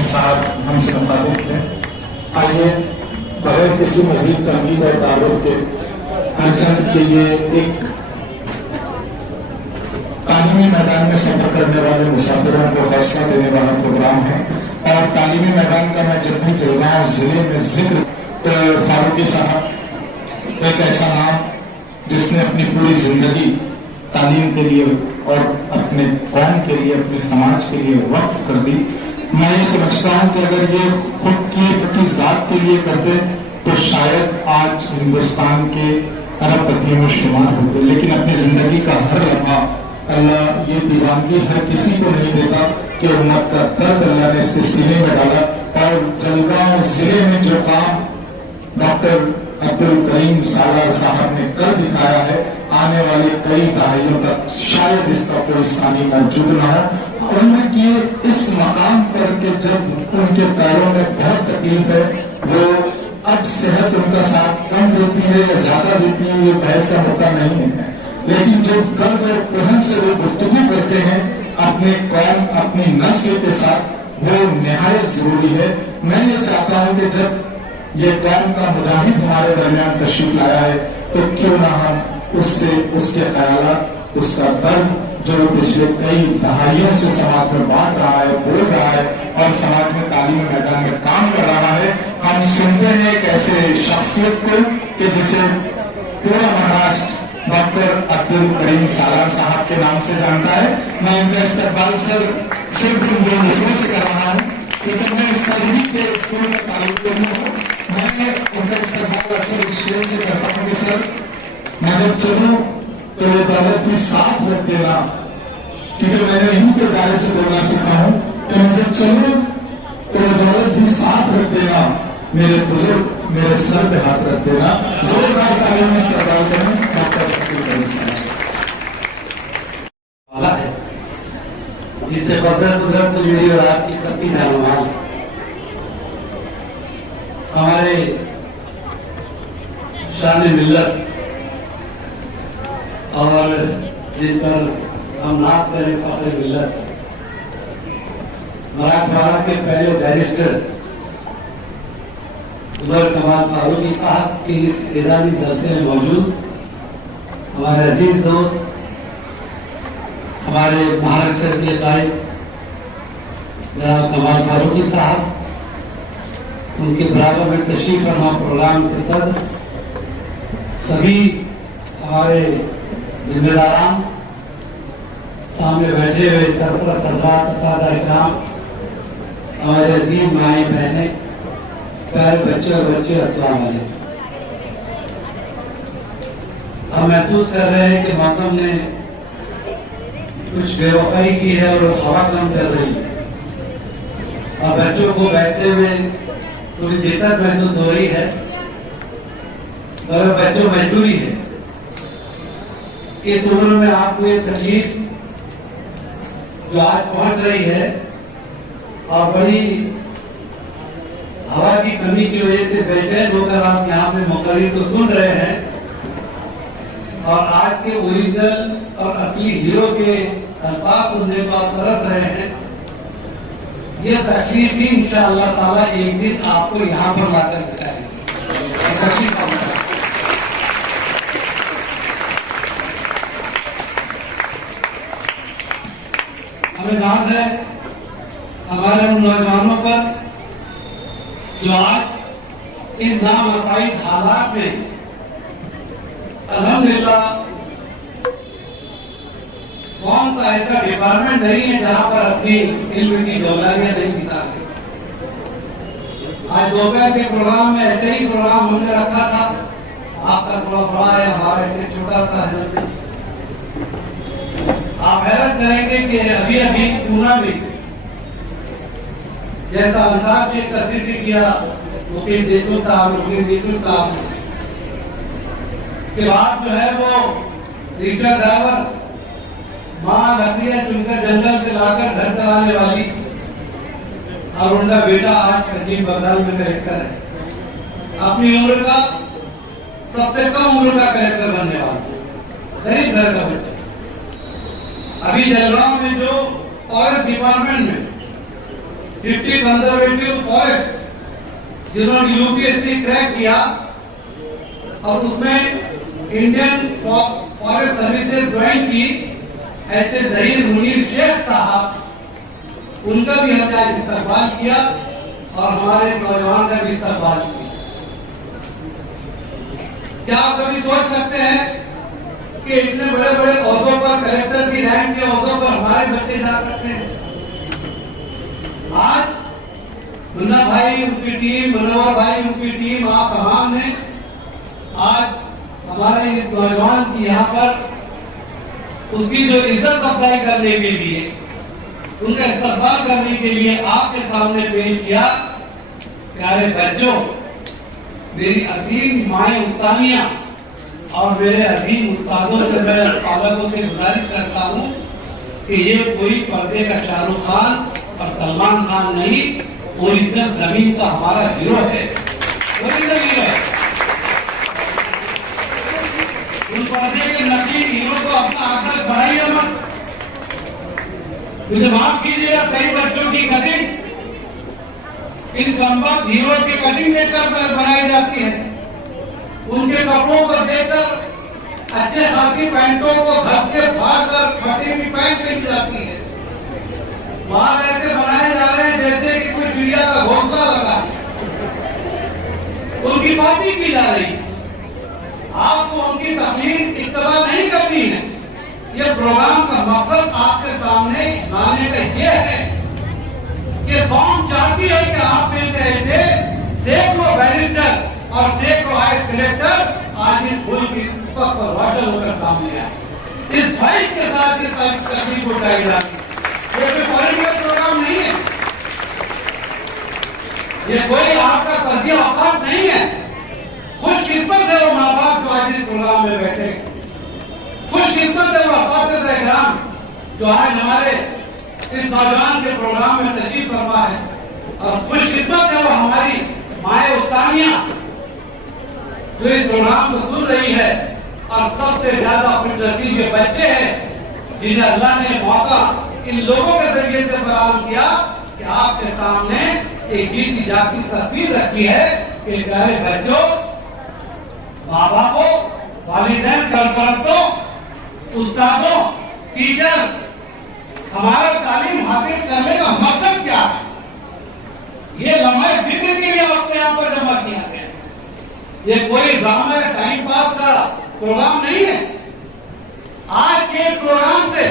साहब हमसे मुताबिक है। आइए बगैर किसी मजीद तंकीद और तारुफ के अंचल के लिए एक तालीमी मैदान में सफर करने वाले मुसाफिरों को हौसला देने वाला प्रोग्राम है। और तालीमी मैदान का मैं जब भी जलगांव जिले में जिक्र, तो फारूकी साहब एक ऐसा नाम जिसने अपनी पूरी जिंदगी तालीम के लिए और अपने कौम के लिए, अपने समाज के लिए वक्फ कर दी। मैं ये समझता हूं कि अगर ये खुद की जात के लिए करते तो शायद आज हिंदुस्तान के अरबपतियों में शुमार होते, लेकिन अपनी जिंदगी का हर लम्हा, अल्लाह ये दीवानगी हर किसी को नहीं देता कि उम्मत का दर्द अल्लाह ने इसके सीने में डाला। और जलगांव जिले में जो काम डॉक्टर अब्दुल करीम सालार साहब ने कर दिखाया है, आने वाले कई दहाइयों तक शायद इसका कोई स्थानीय मौजूद न हो। उन्होंने ये इस मकाम पर के जब उनके पैरों में बहुत तकलीफ है, वो अब सेहत उनका साथ कम देती है या ज्यादा देती है, ये बहस का मौका नहीं है, लेकिन जो गर्व और प्रहन से वो गुफ्तगू करते हैं अपने कौम, अपनी नस्ल के साथ, वो निहायत जरूरी है। मैं ये चाहता हूं कि जब ये कौम का मुजाहिद हमारे दरमियान तशरीफ लाया है, तो क्यों ना हम उससे उसके ख्यालात, उसका दर्द जो पिछले कई दहाइयों से समाज में बांट रहा है, बोल रहा है और समाज में तालीमी मैदान में काम कर रहा है, हम सुनते हैं एक ऐसे शख्सियत को कि जिसे पूरा महाराष्ट्र डॉक्टर अब्दुल करीम सालार साहब के नाम से जानता है। मैं इनका इस्तेमाल सिर्फ मुझे से कर रहा हूँ क्योंकि मैं सभी के स्कूल में तालीम हूँ। मैं उनका इस्तेमाल अक्सर इस शेर से करता हूँ कि सर, मैं जब चलूँ तो ये दौलत भी साथ रख देना, क्योंकि मैंने इन्हीं के दायरे से बोलना सीखा हूँ कि मैं जब चलूँ तो ये दौलत भी साथ रख देना, मेरे बुजुर्ग मेरे सर पे हाथ रख देना। जोरदार तालीम में सरदार करें डॉक्टर अब्दुल करीम साहब है, जिससे बदर गुजरत तो मेरी और आपकी सबकी जानवान हमारे शान मिल्लत और जिन पर हम नाथ करें फख्र मिल्लत, मराठवाड़ा के पहले बैरिस्टर उमर कमाल फारूकी साहब की इस एजाजी जलसे में मौजूद हमारे अजीज दोस्त, हमारे महाराष्ट्र के कायद जनाब कमाल फारूकी साहब, उनके बराबर में तशरीफ फरमा प्रोग्राम के सदर, सभी हमारे जिम्मेदारान, सामने बैठे हुए सरपरस्त हज़रात, सादा इकराम, हमारे अजीज माएँ बहनें, प्यारे बच्चे और बच्चे, अस्सलाम वालेकुम। हम महसूस कर रहे हैं कि मौसम ने कुछ बेवफाई की है और हवा कम कर रही है और बच्चों को बैठते हुए थोड़ी दिक्कत महसूस हो रही है, और बच्चों मजबूरी है इस उम्र में आपको ये तकलीफ जो आज पहुंच रही है और बड़ी हवा की कमी की वजह से बेचैन होकर आप यहाँ पे मुकर्रिर को सुन रहे हैं और आज के ओरिजिनल और असली हीरो के अल्फाज सुनने को आप तरस रहे हैं। ये तकलीफ ही इंशाअल्लाह ताला एक दिन आपको यहाँ पर लाकर दिखाएगी। हमें नाज है हमारे उन नौजवानों पर जो आज इन नामसाइज हालात में अल्हम्दुलिल्लाह कौन सा ऐसा डिपार्टमेंट नहीं है जहां पर अपनी इल्म की दौलतियां नहीं दिखाते। आज दोपहर के प्रोग्राम में ऐसे ही प्रोग्राम हमने रखा था, आपका थोड़ा बड़ा है, हमारा इतने छोटा सा है। आप हैरत करेंगे कि अभी अभी पूना में जैसा अंदाज ने का जिक्र किया मुकेश देशमुख साहब के बाद जो है वो रिक्शा ड्राइवर माँ लकड़ियां चुनकर जंगल से लाकर घर चलाने वाली और उनका बेटा आज करीब बंगाल में कलेक्टर है। अपनी उम्र का सबसे कम उम्र का कलेक्टर बनने वाला गरीब घर का बच्चा। अभी जलगांव में जो फॉरेस्ट डिपार्टमेंट में डिप्टी कंजर्वेटिव फॉरेस्ट जिन्होंने यूपीएससी क्रैक किया और उसमें इंडियन फॉरेस्ट सर्विसेज ज्वाइन की, ऐसे जहीर मुनीर शेख साहब, उनका भी हमने आज इस्तेमाल किया और हमारे नौजवान का भी इस्तेमाल किया। क्या आप कभी सोच सकते हैं कि इतने बड़े बड़े ओहदों पर, कलेक्टर की रैंक के ओहदों पर हमारे बच्चे जा सकते हैं? आज मुन्ना भाई उनकी टीम, मनोहर भाई उनकी टीम, आप तमाम ने आज हमारे इस नौजवान की यहाँ पर उसकी जो इज्जत अफजाई करने के लिए, उनका इस्तेमाल करने के लिए आपके सामने पेश किया। प्यारे बच्चों, मेरी अजीम माए उस्तानिया और मेरे अजीम उस्तादों से मैं पालकों से गुजारिश करता हूँ कि ये कोई पर्दे का शाहरुख खान और सलमान खान नहीं, ओरिजिनल जमीन का हमारा हीरो है, ओरिजिनल हीरो है। उन पर्दे के नकली हीरो को अपना आकर बढ़ाइए मत। मुझे माफ कीजिएगा, कई बच्चों की कटिंग इन कमबख्त हीरो की कटिंग देखकर बनाई जाती है। उनके कपड़ों को देखकर अच्छे खासी पैंटों को घस के फाड़ कर फटी हुई पैंट पहनी जाती है। बाहर ऐसे बनाए जा रहे हैं जैसे कि कोई चिड़िया का घोंसला लगा है, उनकी बातें की जा रही। आपको उनकी तकलीफ इत्तबा नहीं करनी है। ये प्रोग्राम का मकसद आपके सामने लाने का ये है कि कौन चाहती है कि आप में ऐसे देखो बैरिस्टर और देखो आइस कलेक्टर आज इस फूल की पर वाटर होकर सामने आए। इस ख्वाहिश के साथ इस तकलीफ उठाई जाती है। ये कोई पॉलिटिकल प्रोग्राम नहीं है, ये कोई आपका फर्जी औकात नहीं है। खुशकिस्मत है वो माँ बाप जो आज इस प्रोग्राम में बैठे, खुशकिस्मत है वो अफादत इकराम जो आज हमारे इस नौजवान के प्रोग्राम में तशरीफ फरमा है, और खुशकिस्मत है वो हमारी माए उस्तानियां जो इस प्रोग्राम को सुन रही है, और सबसे ज्यादा अपने नसीब के बच्चे हैं जिन्हें अल्लाह ने मौका इन लोगों के जरिए से फराहम किया कि आपके सामने एक जीती जाती तस्वीर रखी है कि प्यारे बच्चों, माँ बापों, वालिदैन, सरपरस्तों, उस्तादों, टीचर, हमारा तालीम हासिल करने का मकसद क्या है? ये लम्हे जिक्र के लिए आपको यहाँ पर जमा किया गया है। ये कोई ड्रामा या टाइम पास का प्रोग्राम नहीं है। आज के प्रोग्राम से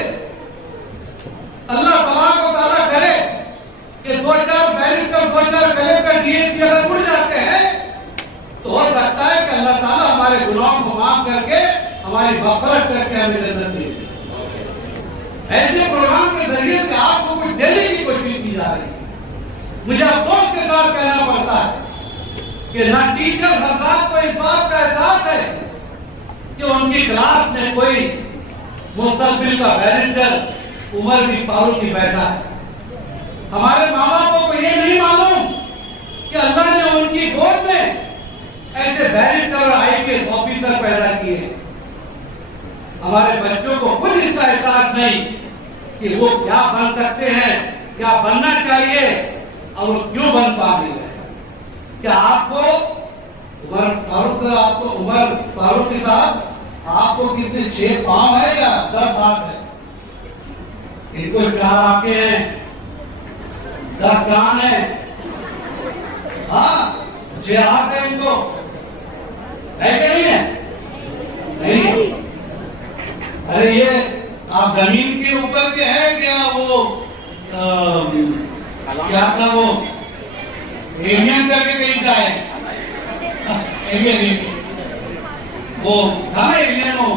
अल्लाह तबारक व तआला करे कि 2-4 बैरिस्टर, 2-4 कलेक्टर, डीएसपी अगर उड़ जाते हैं तो हो सकता है कि अल्लाह ताला हमारे गुनाहों को माफ करके हमारी बखरत करके हमें जन्नत दे। ऐसे प्रोग्राम के जरिए से आपको कुछ देने की कोशिश की जा रही है। मुझे अफसोस के साथ कहना पड़ता है कि ना टीचर हजरात को इस बात का एहसास है कि उनकी क्लास में कोई मुस्तकबिल का बैरिस्टर उमर भी फारूकी बैठा है। हमारे माँ बापों को ये नहीं मालूम कि अल्लाह ने उनकी गोद में ऐसे बैरिस्टर और आईपीएस ऑफिसर पैदा किए। हमारे बच्चों को खुद इसका एहसास नहीं कि वो क्या बन सकते हैं, क्या बनना चाहिए और क्यों बन पा रहे हैं। क्या आपको उमर फारूकी साहब, आपको कितने 6 पांव है या 10 हाथ है? इनको 4 आंखें हैं, 10 कान है, हाँ हाथ है इनको, है क्या नहीं है? नहीं। अरे ये आप जमीन के ऊपर के है क्या? वो क्या था वो एलियन करके कहीं का है, एलियन वो था ना एलियन वो।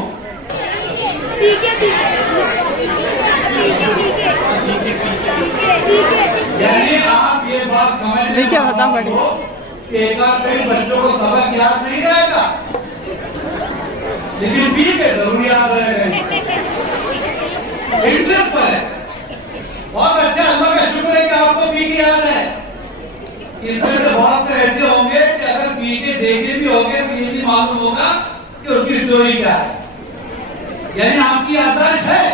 यानी आप ये बात समझ क्या बता बड़ी एक बार कई बच्चों को सबक याद नहीं रहेगा, लेकिन पी के जरूर याद रहेगा। इंटरेस्ट पर है, बहुत अच्छा, अल्लाह का शुक्र है कि आपको पी के याद है। इसमें तो बहुत से ऐसे होंगे कि अगर पी के देखे भी होंगे तो ये भी मालूम होगा कि उसकी स्टोरी क्या है। यानी आपकी याददाश्त है,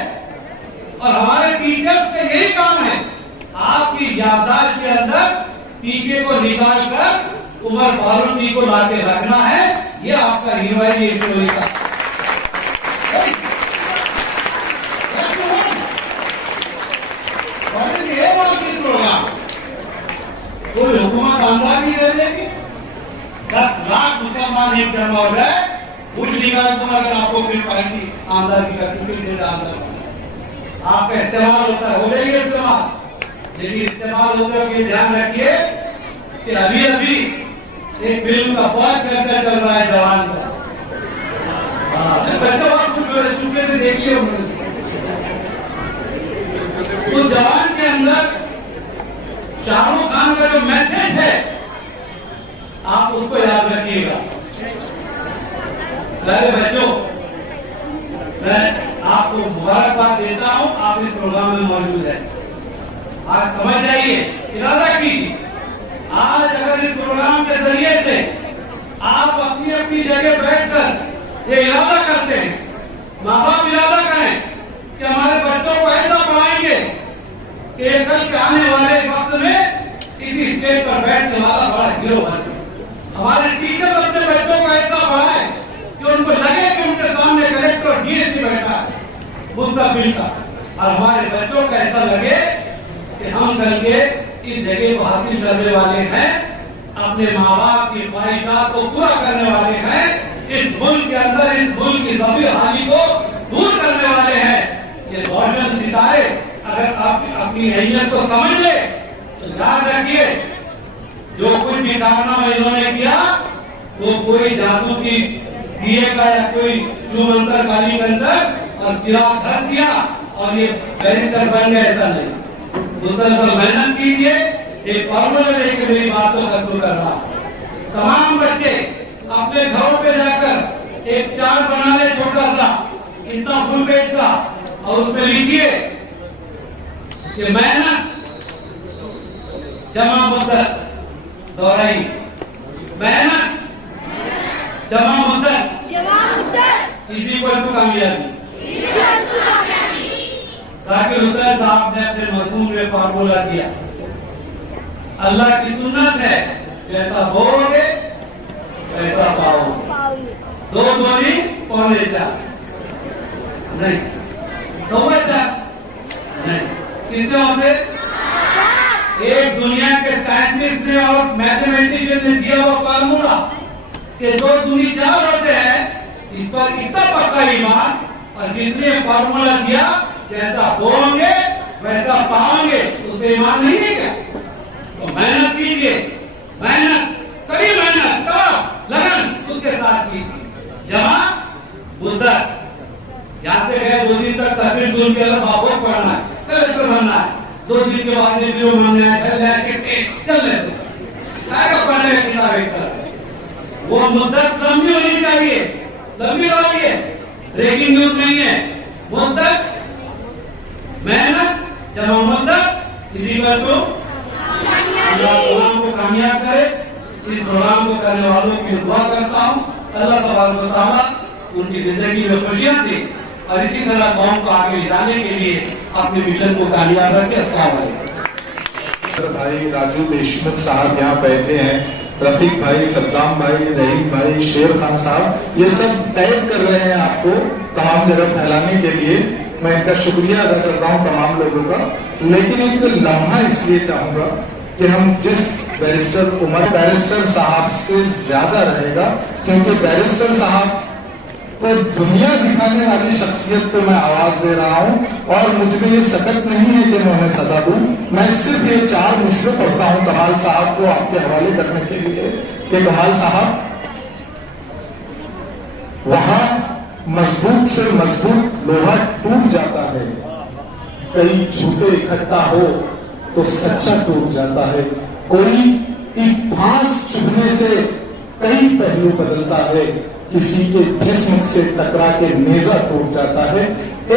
और हमारे टीचर्स का यही काम है आपकी याददाश्त के अंदर पीके को निकाल कर उमर फारूक जी को लाके रखना है। ये आपका हीरो है ये स्टोरी का। कोई हुकूमत आमदार नहीं रह जाएगी। 10 लाख मुसलमान एक जमा हो जाए, कुछ निकाल दूंगा अगर आपको फिर पाएंगी आमदार की सर्टिफिकेट आमदार आपका इस्तेमाल होता है, हो जाएगी इस्तेमाल। लेकिन इस्तेमाल होते हुए ध्यान रखिए कि अभी अभी एक फिल्म का बहुत चर्चा चल रहा है जवान का। बच्चे बहुत कुछ चुपके से देखिए। उस जवान के अंदर शाहरुख खान का जो मैसेज है आप उसको याद रखिएगा। मेरे बच्चों, मैं आपको मुबारकबाद देता हूं, आप इस प्रोग्राम में मौजूद है। आज समझ जाइए, इरादा कीजिए। आज अगर इस प्रोग्राम के जरिए से आप अपनी अपनी जगह बैठकर ये इरादा करते हैं, माँ बाप इरादा करें कि हमारे बच्चों को ऐसा पढ़ाएंगे कि कल के आने वाले वक्त में इसी स्टेज पर बैठने वाला बड़ा हीरो बने। हमारे टीचर अपने बच्चों को ऐसा पढ़ाए कि उनको लगे कि उनके सामने कलेक्टर डीएसपी बैठा है मुस्तकबिल का, और हमारे बच्चों को ऐसा लगे कि हम कल के इस जगह को हासिल करने वाले हैं, अपने माँ बाप की ख्वाहिशात को पूरा करने वाले हैं, इस मुल्क के अंदर इस मुल्क की सभी हानि को दूर करने वाले हैं। ये रोशन सितारे अगर आप अपनी अहमियत को समझ ले तो याद रखिए, जो कुछ भी कारनामा इन्होंने किया वो कोई जादू की दिए का या कोई चुमंतर गाली के अंदर और फिराक धर दिया और ये बैरिस्टर बन गए, ऐसा नहीं। मुसलसल मेहनत कीजिए। एक फॉर्मूला लेकर मेरी बात को खत्म कर रहा हूं। तमाम बच्चे अपने घरों पे जाकर एक चार्ट बना ले, छोटा सा इतना फुल पेज का, और उसमें लिखिए कि मेहनत जमा मुद्दत, दोहराई, मेहनत जमा मुद्दत इसी को कामयाबी। जाकिर हुसैन साहब ने अपने मजमून में फार्मूला दिया, अल्लाह की सुन्नत है जैसा बोलोगे वैसा पाओगे। 2 दूनी पौने 4 नहीं, 4 नहीं, कितने होते? एक दुनिया के साइंटिस्ट ने और मैथमेटिशियन ने दिया वो फार्मूला कि 2 दूनी 4 होते हैं। इस पर इतना पक्का ईमान, और जिसने फार्मूला दिया जैसा बोलोगे वैसा पाओगे, उसमें ईमान नहीं है क्या? तो मेहनत कीजिए, मेहनत कड़ी मेहनत करो, लगन उसके साथ कीजिए। जमा मुद्दत, यहाँ से गए 2 दिन तक तस्वीर सुन के बहुत पढ़ना है, कलेक्टर बनना है, 2 दिन के बाद वीडियो मांगना है, चल ले पढ़ने का किताब एक तरह। वो मुद्दत लंबी होनी चाहिए, लंबी वाली है, ब्रेकिंग न्यूज नहीं है। मुद्दत, मेहनत जमा मुद्दत, इसी पर तो अल्लाह प्रोग्राम को कामयाब करे। इस प्रोग्राम को करने वालों की दुआ करता हूँ, अल्लाह तबारक व तआला उनकी जिंदगी में खुशियां दे और इसी तरह कौम को आगे ले जाने के लिए अपने मिशन को कामयाब रखे। अस्सलाम वालेकुम। भाई राजू देशमुख साहब यहाँ बैठे हैं, रफीक भाई, सद्दाम भाई, रहीम भाई, शेर खान साहब, ये सब टैग कर रहे हैं आपको तमाम जगह फैलाने के लिए। मैं इनका शुक्रिया अदा करता हूँ तमाम लोगों का। लेकिन एक लम्हा इसलिए चाहूंगा कि हम जिस बैरिस्टर उमर बैरिस्टर साहब से ज्यादा रहेगा, क्योंकि बैरिस्टर साहब को दुनिया दिखाने वाली शख्सियत पे मैं आवाज दे रहा हूं और मुझ में ये सकत नहीं है कि मैं उन्हें सदा दूं। मैं सिर्फ ये 4 मिसरे पढ़ता हूं कमाल साहब को आपके हवाले करने के लिए कि कमाल साहब, वहां मजबूत से मजबूत लोहा टूट जाता है, कई झूठे इकट्ठा हो तो सच्चा टूट जाता है, कोई एक फांस चुभने से कई पहलू बदलता है, किसी के जिस्म से टकरा के नेजा टूट जाता है।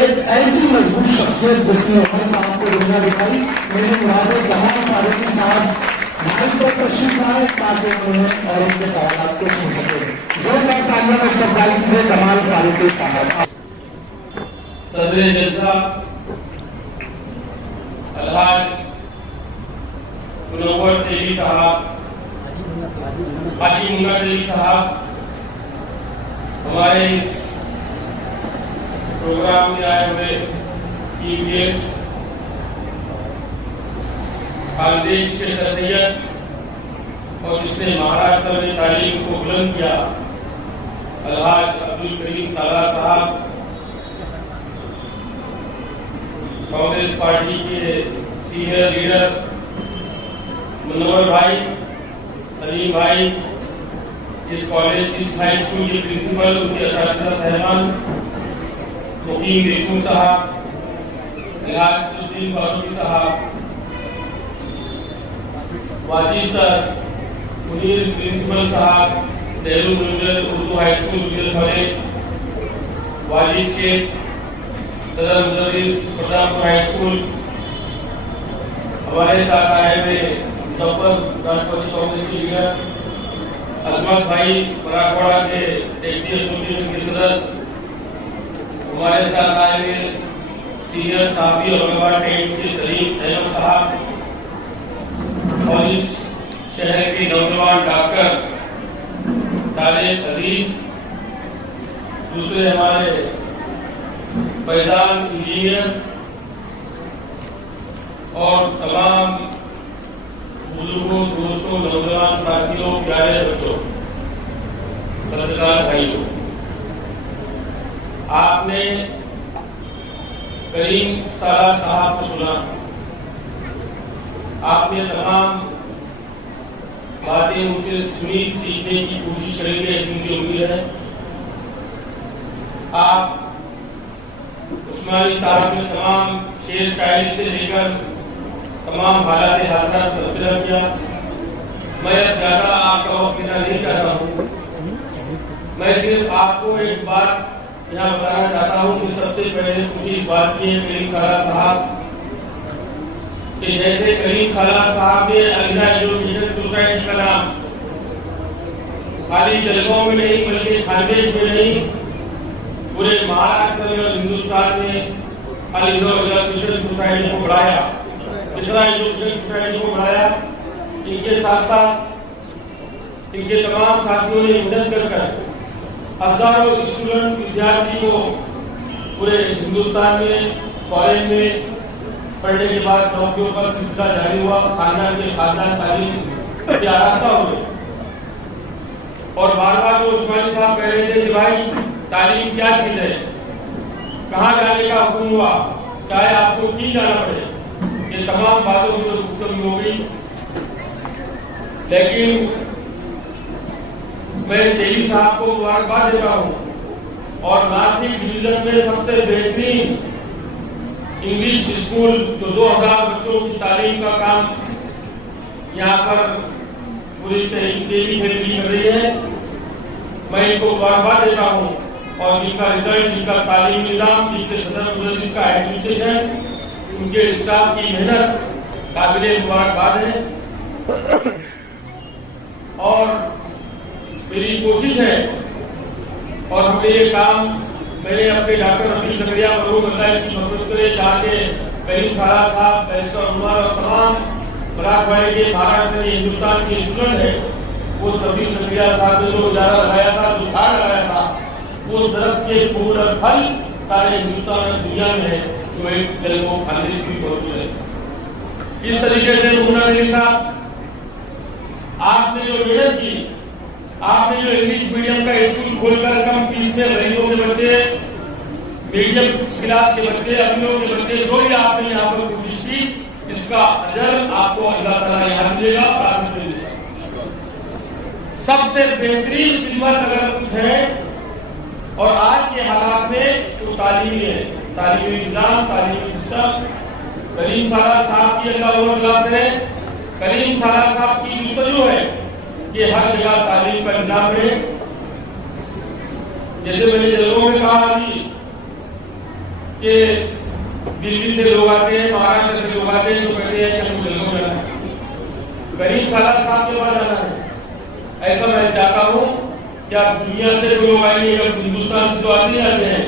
एक ऐसी मजबूत शख्सियत जिसने उमर साहब को दुनिया दिखाई, मेरी मुराद है कमाल फारूकी साहब माइक पर तशरीफ आए ताकि उन्हें और उनके ख्यालात को सुन सके। जोरदार तालियों में इस्तकबाल कीजिए कमाल फारूकी साहब। सदर जलसा अलहाज मुनव्वर तेली साहब, हाजी मुन्ना तेली साहब, हमारे इस प्रोग्राम में आए हुए चीफ गेस्ट, देश के शख्सियत और जिसने महाराष्ट्र में तालीम को बुलंद किया, अलहाज अब्दुल करीम साला साहब, कांग्रेस पार्टी के सीनियर लीडर मुनव्वर भाई, सलीम भाई, इस कॉलेज इस हाई स्कूल के प्रिंसिपल, उनके असातिज़ा साहिबान, मुकीम देशमुख साहब, इलाजुद्दीन फारूकी साहब, वाजिद सर, मुनीर प्रिंसिपल साहब, Nehru memorial Urdu high school junior college, Wajid Shaikh, सदर मुदर्रिस प्रतापपुर हाई स्कूल, हमारे साथ आए हुए मुजफ्फर राष्ट्रपति कांग्रेस के लीडर अजमत भाई मराठवाड़ा के टैक्सी एसोसिएशन के सदर, हमारे साथ आए हुए सीनियर साहबी औरंगाबाद टेंट के सलीम अहमद साहब और इस शहर के नौजवान डॉक्टर तारिक अजीज, दूसरे हमारे फैजान इंजीनियर और तमाम बुजुर्गों, दोस्तों, नौजवान साथियों, प्यारे बच्चों, पत्रकार भाइयों, आपने करीम साला साहब को सुना, आपने तमाम बातें मुझसे सुनी, सीखने की कोशिश करेंगे ऐसी मुझे उम्मीद है। आप उस्मानी साहब ने तमाम शेर शायरी से लेकर तमाम हालात हादसा तस्वीर किया। मैं ज्यादा आपका वक्त देना नहीं चाहता हूँ, मैं सिर्फ आपको एक बात यहाँ बताना चाहता हूँ कि सबसे पहले खुशी इस बात की है करीम साला साहब कि जैसे करीम साला साहब ने अलीना एजुकेशन सोसाइटी का नाम खाली जलगांव में नहीं बल्कि खानदेश में नहीं पूरे महाराष्ट्र में और हिंदुस्तान में अलीना एजुकेशन सोसाइटी को बढ़ाया, इतना एजुकेशन सोसाइटी को बढ़ाया। इनके साथ साथ इनके तमाम साथियों ने मदद कर हजारों स्टूडेंट विद्यार्थी को पूरे हिंदुस्तान में कॉलेज में पढ़ने के बाद नौकरियों का सिलसिला जारी हुआ, खानदान के खानदान तालीम से आरास्ता हुए। और बार बार जो उस्मानी साहब कह रहे थे कि भाई तालीम क्या चीज है, कहाँ जाने का हुक्म हुआ, चाहे आपको की जाना पड़े, ये तमाम बातों की तो गुफ्तगू हो गई। लेकिन मैं तेली साहब को मुबारकबाद देता हूँ और नासिक डिवीजन में सबसे बेहतरीन इंग्लिश स्कूल जो 2000 बच्चों की तालीम का काम यहाँ पर पूरी तेली फैमिली कर रही है, मैं इनको मुबारकबाद देता हूँ। और जिनका रिजल्ट, जिनका तालीम निजाम, जिनके सदर मुदर्रिस का एडमिनिस्ट्रेशन, उनके स्टाफ की मेहनत काबिले मुबारकबाद है। और मेरी कोशिश है और हमने ये काम मैंने अपने डॉक्टर रफीक जकरिया मरहूम अल्लाह की मग़फ़िरत करे जहाँ के करीम साला साहब, बैरिस्टर उमर और तमाम मराठवाड़े के महाराष्ट्र के हिंदुस्तान के स्टूडेंट है, उस रफीक जकरिया साहब ने जो इजारा लगाया था, जो झाड़ लगाया था, उस दरख्त के फूल और फल सारे हिंदुस्तान और दुनिया में है, जो एक जल को खालिश भी पहुंच रहे। इस तरीके से मुन्ना मेरे साथ आपने जो मेहनत की, आपने जो इंग्लिश मीडियम का स्कूल खोलकर कम फीस में गरीबों के बच्चे, मीडियम क्लास के बच्चे, अमीरों के बच्चे, जो भी आपने यहाँ पर कोशिश की, इसका अजर आपको अल्लाह ताला यहाँ मिलेगा, प्राप्त मिलेगा। सबसे बेहतरीन खिदमत अगर कुछ है और आज के हालात में तो तालीमी है, तालीमी निजाम, तालीमी सिस्टम। करीम सारा साहब की अल्लाह है, करीम सारा साहब की जुस्तजू है कि हर जगह तालीम का निजाम है। जैसे मैंने जगहों में कहा अभी कि दिल्ली से लोग आते हैं, महाराष्ट्र से लोग आते हैं, तो कहते हैं कि हमको जगहों में जाना है, करीम सारा साहब के पास जाना है। ऐसा मैं चाहता हूँ कि आप दुनिया से जो लोग आएंगे, जब हिंदुस्तान से आते हैं,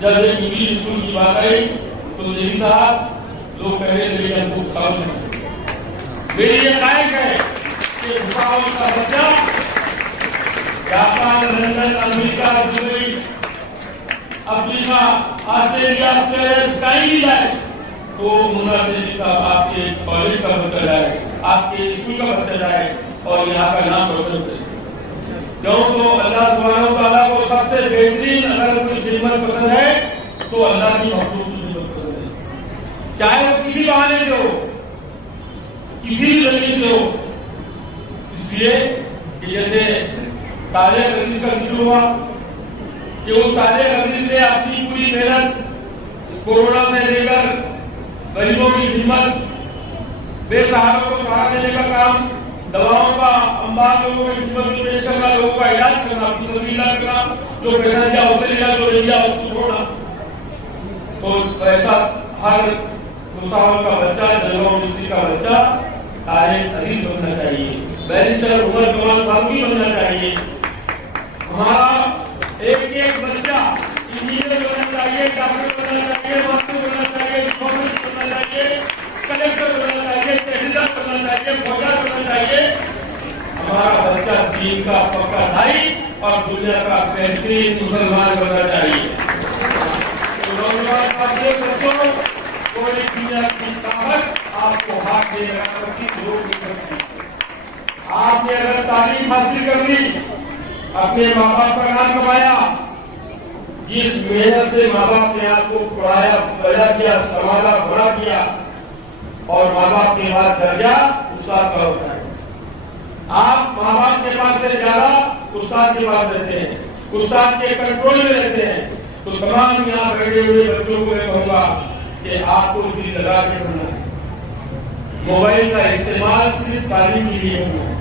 जब एक इंग्लिश स्कूल की बात आई तो यही साहब लोग कह रहे थे हमको भुसावल है। मेरी ये लायक है कि भुसावल का बच्चा Japan, London, America, Dubai, Africa, Australia, Paris कहीं भी जाए तो मुन्ना तेजी साहब आपके कॉलेज का बच्चा जाए, आपके स्कूल का बच्चा जाए और यहाँ का नाम रोशन करे। क्यों? तो अल्लाह सुब्हानहू व तआला को सबसे बेहतरीन अगर कोई खिदमत पसंद है तो अल्लाह की मखलूक की खिदमत पसंद है, चाहे वो किसी बहाने से हो, किसी भी तरीके से हो। इसलिए कि जैसे ताजे अजीज का जिक्र हुआ कि उस ताजे अजीज ने अपनी पूरी मेहनत कोरोना से लेकर गरीबों की खिदमत, बेसहारों को सहारा देने का काम, दवाओं का अंबार लोगों की खिदमत में पेश करना, लोगों का इलाज करना, फिसलीला करना, जो पैसा दिया उसे लिया, जो नहीं दिया उसको छोड़ना। तो ऐसा हर भुसावल का बच्चा, जलगांव डिस्ट्रिक्ट का बच्चा तारे अजीज बनना चाहिए, बैरिस्टर उमर कमाल फारूकी बनना चाहिए। हमारा एक एक बच्चा इंजीनियर बनना चाहिए, डॉक्टर बनना चाहिए, वकील बनना चाहिए, डिफेंस बनना चाहिए, कलेक्टर बनना चाहिए, तहसीलदार बनना चाहिए, फौजदार बनना चाहिए। हमारा बच्चा दीन का पक्का भाई और दुनिया का बेहतरीन मुसलमान बनना चाहिए। तो नौजवान साथियों, बच्चों, कोई दुनिया की ताकत आपको हाथ में लगा सकती, रोक नहीं सकती। आपने अगर तालीम हासिल कर ली, अपने माँ बाप का नाम कमाया, जिस मेहनत से माँ बाप ने आपको पढ़ाया, पैदा किया, संभाला, बड़ा किया और माँ बाप के बाद दर्जा उस्ताद का होता है। आप माँ बाप के पास से ज्यादा उस्ताद के पास रहते हैं, उस्ताद के कंट्रोल में रहते हैं। तो तमाम यहाँ बैठे हुए बच्चों को मैं कहूंगा कि आपको दिल लगा के पढ़ना है। मोबाइल का इस्तेमाल सिर्फ तालीम के लिए होना है।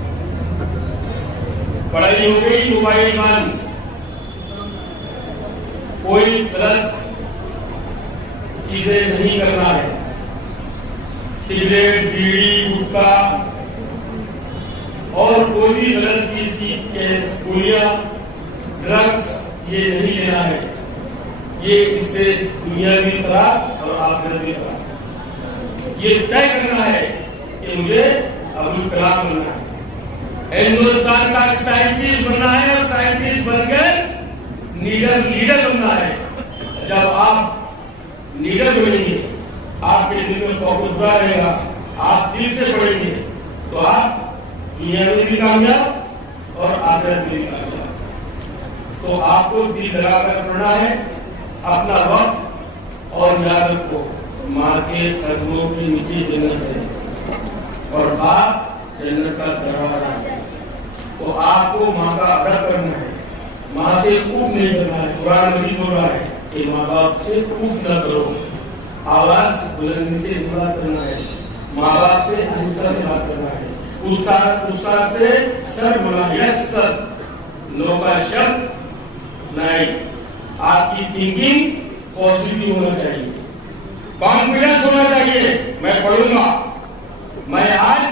पढ़ाई हो गई, मोबाइल बंद, कोई गलत चीजें नहीं करना है। सिगरेट, बीड़ी, गुटखा और कोई भी गलत चीज की गोलियां, ड्रग्स ये नहीं लेना है। ये इससे दुनिया भी खराब और आखिरत भी खराब। ये तय करना है कि मुझे अब्दुल कलाम बनना है, हिंदुस्तान का साइंटिस्ट बनना है और साइंटिस्ट बनकर लीडर बनना है। जब आप लीडर बनेंगे, आपके दिल में तौक़ुफ़ रहेगा, आप दिल से पढ़ेंगे तो आप दुनिया में भी कामयाब और आखिरत में भी कामयाब। तो आपको दिल लगाकर पढ़ना है, अपना वक्त, और याद रखो माँ के कदमों के नीचे जन्नत है और आप जन्नत का दरवाजा है। तो आपको माँ का अदब करना है, माँ से ऊफ नहीं करना है। कुरान मजीद बोल रहा है कि माँ बाप से ऊफ न करो, आवाज बुलंदी से बात करना है, माँ बाप से अहिंसा से बात करना है, उस्ताद से सर बोला, यस सर, नो का शब्द नहीं। आपकी थिंकिंग पॉजिटिव होना चाहिए, कॉन्फिडेंस होना चाहिए। मैं पढ़ूंगा, मैं आज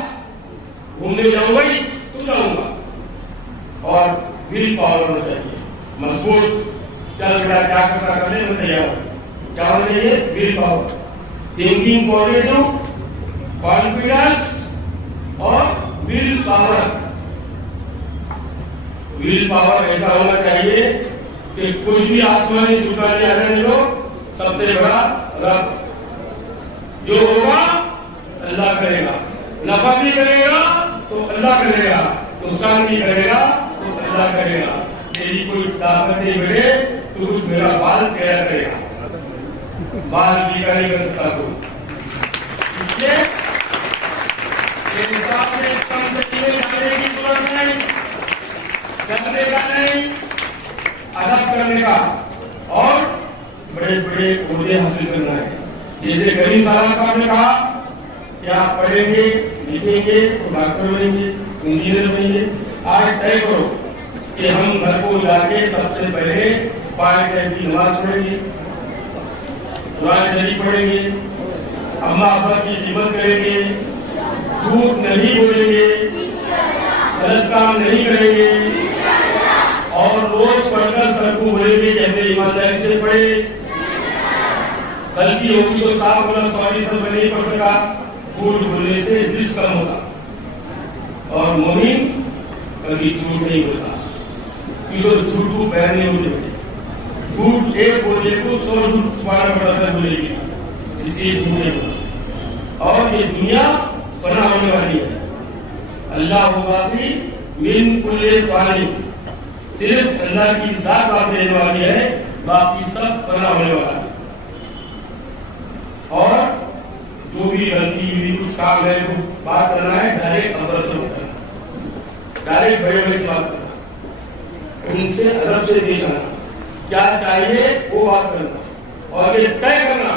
घूमने जाऊंगा ही तो जाऊंगा, और विल पावर होना चाहिए, मजबूत। चल बेटा क्या करने में तैयार, क्या होना चाहिए? Will power, thinking positive, confidence और विल पावर। विल पावर ऐसा होना चाहिए कि कुछ भी आसमानी झुकाने आ जाने दो, सबसे बड़ा रब जो होगा अल्लाह करेगा, नफा भी करेगा तो अल्लाह करेगा, नुकसान भी करेगा तो अल्लाह करेगा। यदि कोई ताकत नहीं मिले तो कुछ मेरा बाल क्या करेगा, बाल भी नहीं कर सकता तो इसलिए हिसाब से कम से जाने की जरूरत नहीं, करने का नहीं, अदब करने का और बड़े बड़े ओहदे हासिल करना है। जैसे करीम साहब ने कहा कि आप पढ़ेंगे लिखेंगे तो डॉक्टर बनेंगे, इंजीनियर बनेंगे। आज तय करो कि हम घर को जाके सबसे पहले 5 टाइम की नमाज पढ़ेंगे, कुरान शरीफ पढ़ेंगे, अम्मा अब्बा की खिदमत करेंगे, झूठ नहीं बोलेंगे, गलत काम नहीं करेंगे और रोज पढ़कर सबको बोलेंगे कि हमने ईमानदारी से पढ़े, गलती होगी तो साफ बोला सॉरी सब नहीं पढ़ सका, झूठ बोलने से रिस्क कम होगा और मोमिन कभी झूठ नहीं बोलता क्योंकि झूठ को पैर नहीं बोलेंगे, झूठ एक बोलने को 100 झूठ छुपाना पड़ता है बोलेगी, इसलिए झूठ नहीं बोलता। और ये दुनिया फना होने वाली है, अल्लाह होगा कि मिन कुल्ले फानी, सिर्फ अल्लाह की जात बात देने वाली है, बाकी सब फना होने वाला है। और जो भी गलती भी कुछ काम है वो बात करना है डायरेक्ट अदब से होता है, डायरेक्ट बड़े बड़े से बात करना, उनसे अदब से पेश आना, क्या चाहिए वो बात करना और ये तय करना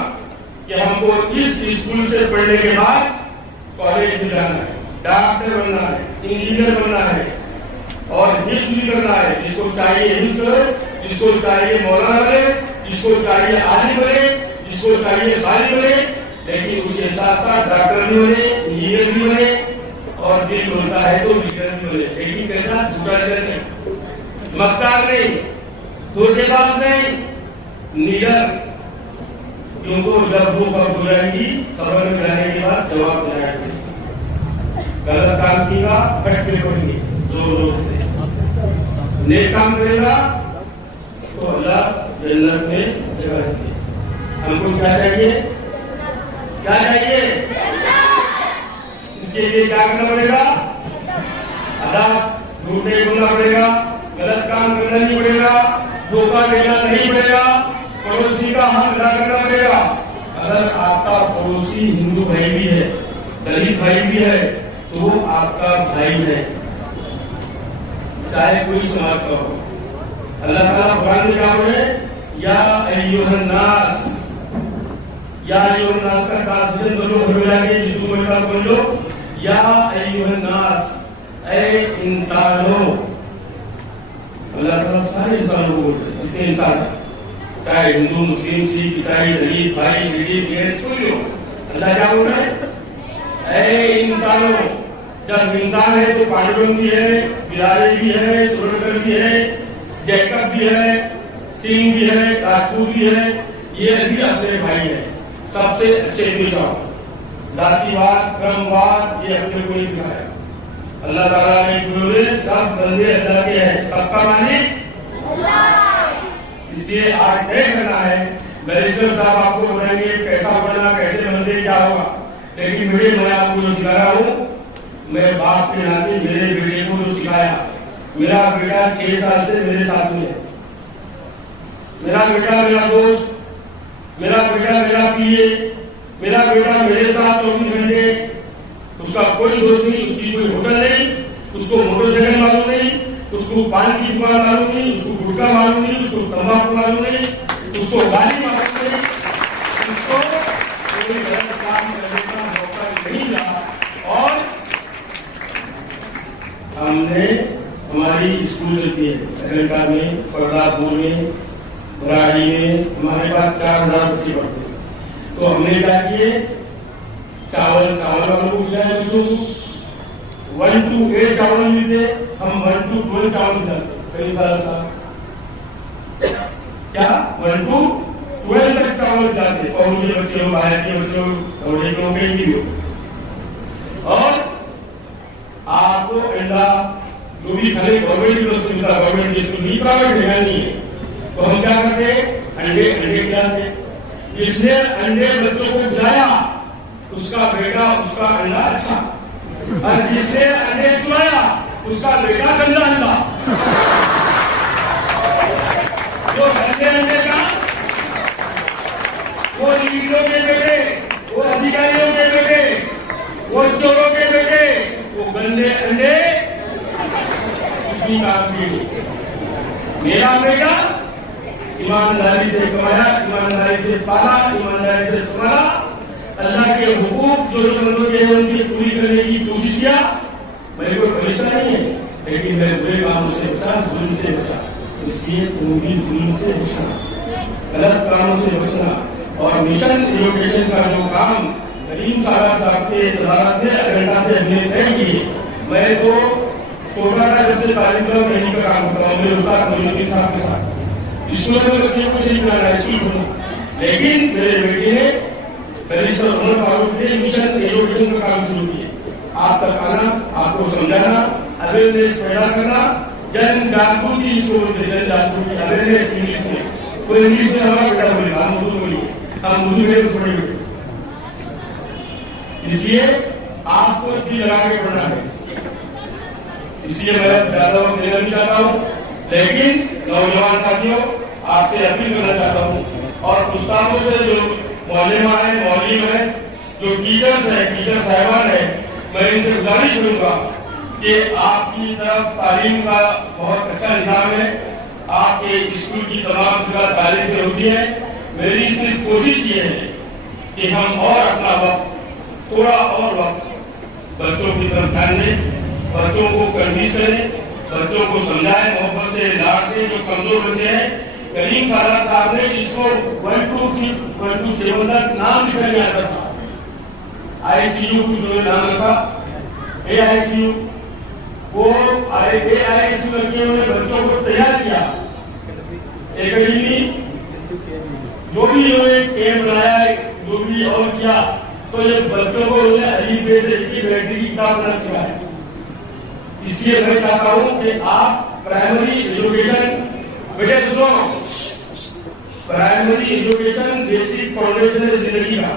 कि हमको इस स्कूल से पढ़ने के बाद कॉलेज में जाना है, डॉक्टर बनना है, इंजीनियर बनना है और हिफ्ज भी करना है। जिसको चाहिए हिफ्ज, जिसको चाहिए मौलाना बने, जिसको चाहिए आलिम बने, जिसको चाहिए खाली बने, लेकिन उसके साथ साथ डॉक्टर भी बने, इंजीनियर भी बने और दिल बोलता है तो विज्ञान भी बने, लेकिन कैसा झूठा नहीं, मक्कार नहीं, धोखेबाज नहीं, निडर। क्योंकि जब वो कब हो जाएगी खबर में जाने के बाद जवाब हो जाएगी, गलत काम किया फट में पड़ेंगे जोर जोर से, नेक काम करेगा तो अल्लाह जन्नत में जगह देंगे। हमको क्या चाहिए, क्या चाहिए, इसके लिए क्या करना पड़ेगा, अदब, झूठ नहीं बोलना पड़ेगा, गलत काम करना नहीं पड़ेगा, धोखा देना नहीं पड़ेगा, पड़ोसी का हक अदा करना पड़ेगा। अगर आपका पड़ोसी हिंदू भाई भी है, दलित भाई भी है तो वो आपका भाई है, चाहे कोई समाज का हो। अल्लाह ताला कुरान में क्या बोले, या अय्युहन नास, या अय्युहन नास का ट्रांसलेशन दोनों हो जाएंगे, जिसको समझना समझ लो, या अय्युहन नास, ऐ इंसानों। अल्लाह ताला सारे इंसानों को बोलते हैं, जितने इंसान है, चाहे हिंदू मुस्लिम सिख ईसाई दलित भाई गरीब गैर कोई हो, अल्लाह क्या बोल रहा है, ऐ इंसानों। जब इंसान है तो पांडुरंग भी है, बिलारी भी है, सुरकर भी है, जैकब भी है, सिंह भी है, राजपूत भी है, ये भी अपने भाई है। सबसे अच्छे भी जाओ, जातिवाद क्रमवाद ये अपने को नहीं सिखाया। अल्लाह ताला ने बोले सब बंदे अल्लाह के हैं, सबका मालिक अल्लाह। इसलिए आज तय करना है, बैरिस्टर साहब आपको बताएंगे कैसा बनना, कैसे बनते, क्या होगा, लेकिन बेटे मैं आपको जो सिखा रहा हूँ, मैं बाप के नाते मेरे बेटे को जो सिखाया, मेरा बेटा 6 साल से मेरे साथ में है, मेरा बेटा मेरा दोस्त, मेरा बेटा मेरा पीए, मेरा बेटा मेरे साथ 24 घंटे, उसका कोई दोस्त नहीं, उसकी कोई होटल नहीं, उसको मोटरसाइकिल मालूम नहीं, उसको पान की दुकान मालूम नहीं, उसको गुटखा मालूम नहीं, उसको तंबाकू मालूम नहीं, उसको गाली मालूम नहीं, उसको कोई गलत काम करने का मौका नहीं मिला। और हमने हमारी स्कूल चलती है अमेरिका में, प्रतापपुर में, बराड़ी में, हमारे पास 4000 बच्चे पढ़ते हैं, तो हमने क्या किए, चावल वालों को दिया है बच्चों को, 1 to 8 चावल मिलते, हम 1 to 12 चावल मिलते कई साल क्या 1 to 12 तक चावल जाते, पौधे बच्चों, बाहर के बच्चों, थोड़े लोगों के भी हो। और आपको अंडा जो भी खाली गवर्नमेंट की तरफ से मिलता, गवर्नमेंट की स्कूल नहीं, प्राइवेट जगह नहीं है, तो हम क्या करते, अंडे खिलाते। इसने अंडे बच्चों को खिलाया उसका बेटा उसका अंडा अच्छा, और जिसे अंडे चुराया उसका बेटा गंदा अंडा। जो गंदे अंडे का वो लीडरों के बेटे, वो अधिकारियों के बेटे, वो चोरों के बेटे, वो गंदे अंडे किसी काम के नहीं। मेरा बेटा ईमानदारी से कमाया, ईमानदारी से पाला, ईमानदारी से संभाला, अल्लाह के हुकूक जो जरूरतों के हैं उनकी पूरी करने की कोशिश किया। मेरे को फरिश्ता नहीं है, लेकिन मैं बुरे कामों से बचा, जुल्म से बचा। इसलिए तुम भी जुल्म से बचना, गलत कामों से बचना। और मिशन एजुकेशन का जो काम करीम साहब के सदारत ने अजेंडा से हमने तय की, मैं तो छोटा था जब से तालीम का ट्रेनिंग का काम करता हूँ मेरे उस्ताद मोइनुद्दीन साहब के साथ। स्कूल में बच्चों को शरीक बनाना है, स्कूल खोलना, लेकिन मेरे बेटे ने बैरिस्टर उमर फारूक ने मिशन एजुकेशन का काम शुरू किया। आप तक आना, आपको समझाना, अवेयरनेस पैदा करना, जन जागरूकता शुरू की, जन जागरूकता अवेयरनेस इंग्लिश में। कोई इंग्लिश में हमारा बेटा बोलेगा, हम उर्दू बोलिए, हम उर्दू में छोड़े बेटे। इसलिए आपको दिल लगा के पढ़ना है। इसलिए मैं ज्यादा देना नहीं चाहता हूँ, लेकिन नौजवान साथियों आपसे अपील करना चाहता हूँ, और उस्तादों से जो मौलिमा है, मौलिम है, जो टीचर्स है, टीचर साहिबान है, मैं इनसे गुजारिश करूंगा कि आपकी तरफ तालीम का बहुत अच्छा निजाम है, आपके स्कूल की तमाम जगह तालीम होती है। मेरी सिर्फ कोशिश ये है कि हम और अपना वक्त, थोड़ा और वक्त बच्चों की तरफ ध्यान दें, बच्चों को कन्विंस करें, बच्चों को समझाएं मोहब्बत से, लाड से। जो कमजोर बच्चे हैं, करीम साहब ने इसको 1 to 5, 1 to 7 तक नाम लिखा नहीं आता था। ICU कुछ उन्होंने नाम रखा, AICU, वो AICU करके उन्होंने बच्चों को तैयार किया। एकेडमी जो भी उन्होंने कैंप बनाया, जो भी और किया, तो ये बच्चों को उन्होंने अली बे से की बैटरी की किताब बनाना सिखाया। इसलिए मैं चाहता हूं कि आप प्राइमरी एजुकेशन, बेटे सुनो, प्राइमरी एजुकेशन बेसिक फाउंडेशन है जिंदगी का।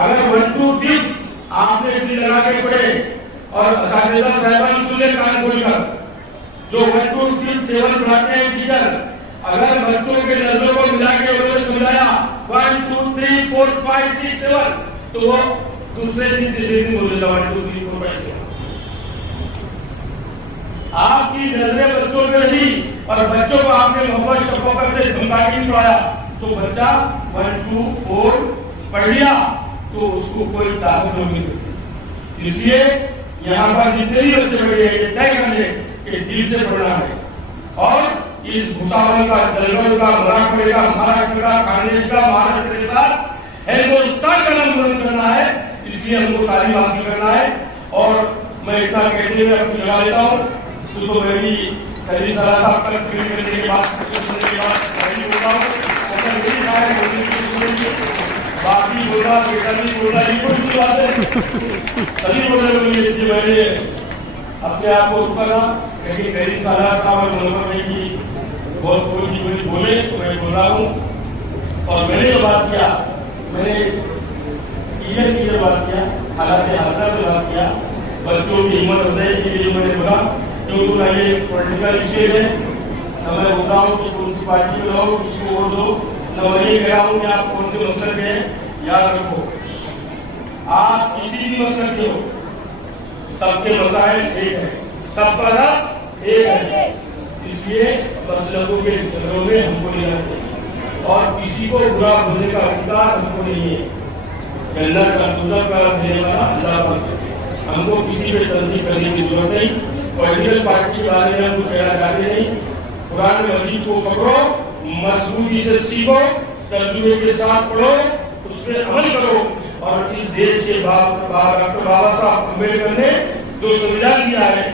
अगर 1 to 5 आपने दिल लगा के पढ़े, और असातिज़ा साहिबान सुने कान खोलकर, जो 1 to 5, 7 पढ़ाते हैं टीचर, अगर बच्चों के नजरों को मिला के उन्होंने समझाया 1 2 3 4 5 6 7, तो वो दूसरे दिन तीसरे दिन बोले 1 2 3 4 5 6। आपकी नजरें बच्चों पे रही और बच्चों को आपने मोहब्बत शफकत से धमका के पढ़ाया, तो बच्चा 1 2 4 पढ़ लिया, तो उसको कोई ताकत नहीं मिल सकती। इसलिए यहाँ पर जितने भी बच्चे पढ़े हैं, ये तय कर ले कि दिल से पढ़ना है, और इस भूसावल का, दलबल का, मराठवाड़े का, महाराष्ट्र का, कांग्रेस का, महाराष्ट्र के साथ हिंदुस्तान का नाम बुलंद करना है। इसलिए हमको तालीम हासिल करना है। और मैं इतना कहते हुए अपनी जगह लेता हूँ, तो मेरी खरीद साहब तक करने के बाद सुनने के बाद नहीं बोलता हूँ, बाकी बोला, बेटा नहीं बोला, ये कोई बात है, सभी बोल रहे होंगे। इसलिए मैंने अपने आप को रुका, लेकिन मेरी साहब और मनोहर भाई की बहुत कोई बोले तो मैं बोल रहा हूँ। और मैंने जो बात किया, मैंने क्लियर बात किया, हालांकि हालत में बात किया, बच्चों की हिम्मत अफजाई के लिए मैंने बोला, क्योंकि ना ये पॉलिटिकल इश्यू है, न मैं बोल रहा हूँ कि कौन सी पार्टी में रहो, किसको वोट दो, न मैं ये कह रहा हूँ कि आप कौन से मकसद के हैं। याद रखो, आप किसी भी मकसद के हो, सबके मसाइल एक है, सबका रब एक है। इसलिए मसलकों के झगड़ों में हमको नहीं रहना चाहिए, और किसी को बुरा बोलने का अधिकार हमको नहीं है। जन्नत का दुज़ख का देने वाला अल्लाह है, हमको किसी पे तंजीह करने की जरूरत नहीं। पॉलिटिकल पार्टी के बारे में हम कुछ कहना चाहते नहीं। कुरान मजीद को पकड़ो, मजबूती से सीखो, तर्जुमे के साथ पढ़ो, उस पर अमल करो। और इस देश के डॉक्टर बाबा साहब अम्बेडकर ने जो संविधान दिया है,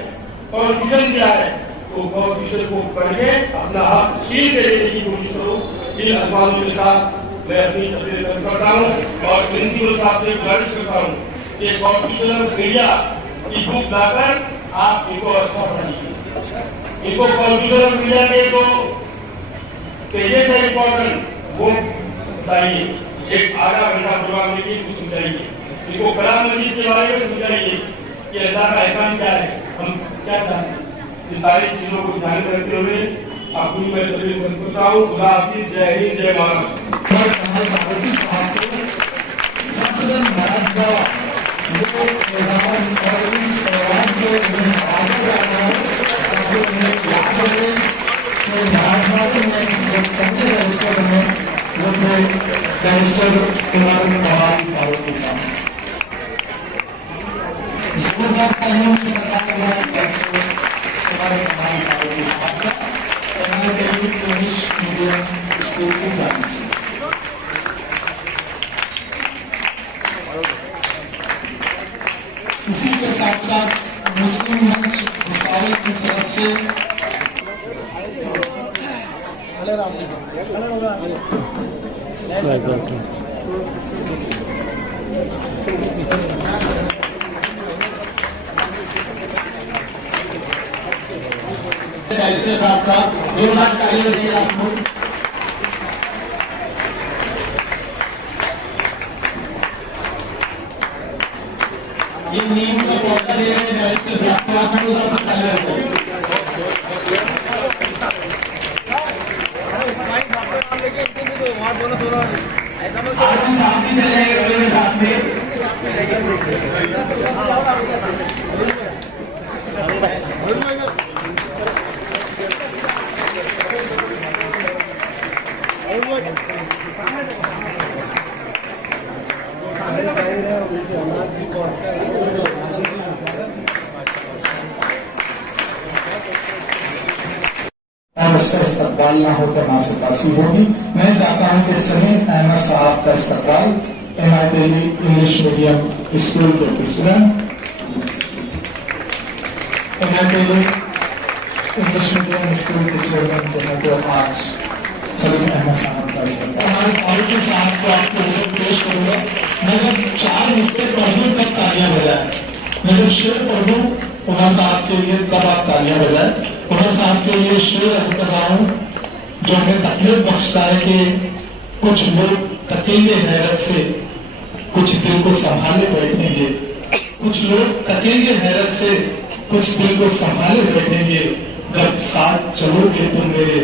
कॉन्स्टिट्यूशन दिया है, तो कॉन्स्टिट्यूशन को पढ़ के अपना हक छीन के लेने की कोशिश करो। इन अल्फाजों के साथ मैं अपनी तकरीर करता हूँ, और प्रिंसिपल साहब से गुजारिश करता हूँ कि कॉन्स्टिट्यूशन ऑफ इंडिया की बुक लाकर आप इनको अच्छा पढ़ाइए। इनको कॉन्स्टिट्यूशन ऑफ इंडिया के जो पेजेस है इंपॉर्टेंट, वो बताइए। एक आधा घंटा प्रोग्राम लेके इनको समझाइए, इनको कलाम मजीद के बारे में समझाइए कि अल्लाह का एहसान क्या है, हम क्या चाहते हैं। इन सारी चीजों को ध्यान में रखते हुए अपनी मैं तबीयत बंद करता हूँ। खुदा हाफिज, जय हिंद, जय इसी के साथ साथ मुस्लिम मंच भुसावल की तरफ से साहब का 2 लाख ताली बजाइए आपको। ये नीम का पौधा दे रहे हैं साथ ही चलेंगे साथ में। और उसका इस्तकबाल ना हो तो नासपासी होगी। मैं चाहता हूं कि समीर अहमद साहब का इस्तकबाल MI Delhi English medium school के president, MI Delhi English medium school के चेयरमैन के मैं तो आज समीर अहमद साहब का इस्तकबाल हमारे फारूकी साहब को आपको रिजल्ट पेश करूंगा। मैं जब 4 हिस्से पढ़ूं तब तालियां बजाएं, मैं जब शेर पढ़ूं उमर साहब के लिए तब आप तालियां बजाएं। उमर साहब के लिए शेर अर्ज कर रहा हूं जो हमें तकलीफ बख्शता है कि कुछ लोग तकीये हैरत से कुछ दिल को संभाले बैठेंगे, कुछ लोग तकीये हैरत से कुछ दिल को संभाले बैठेंगे। जब साथ चलोगे तो मेरे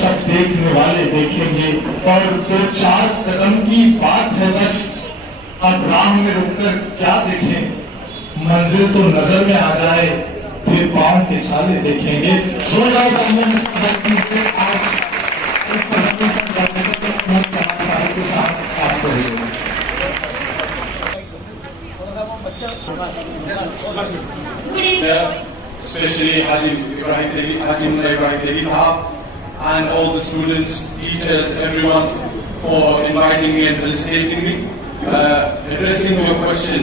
सब देखने वाले देखेंगे। और 2-4 कदम की बात है बस, अब राह में रुककर क्या देखें, मंजिल तो नजर में आ जाए फिर पाँव के छाले देखेंगे। 16 आज के साथ आपको especially Haji Ibrahim Deli Sahab and all the students, teachers, everyone for inviting me and felicitating me. Addressing your question,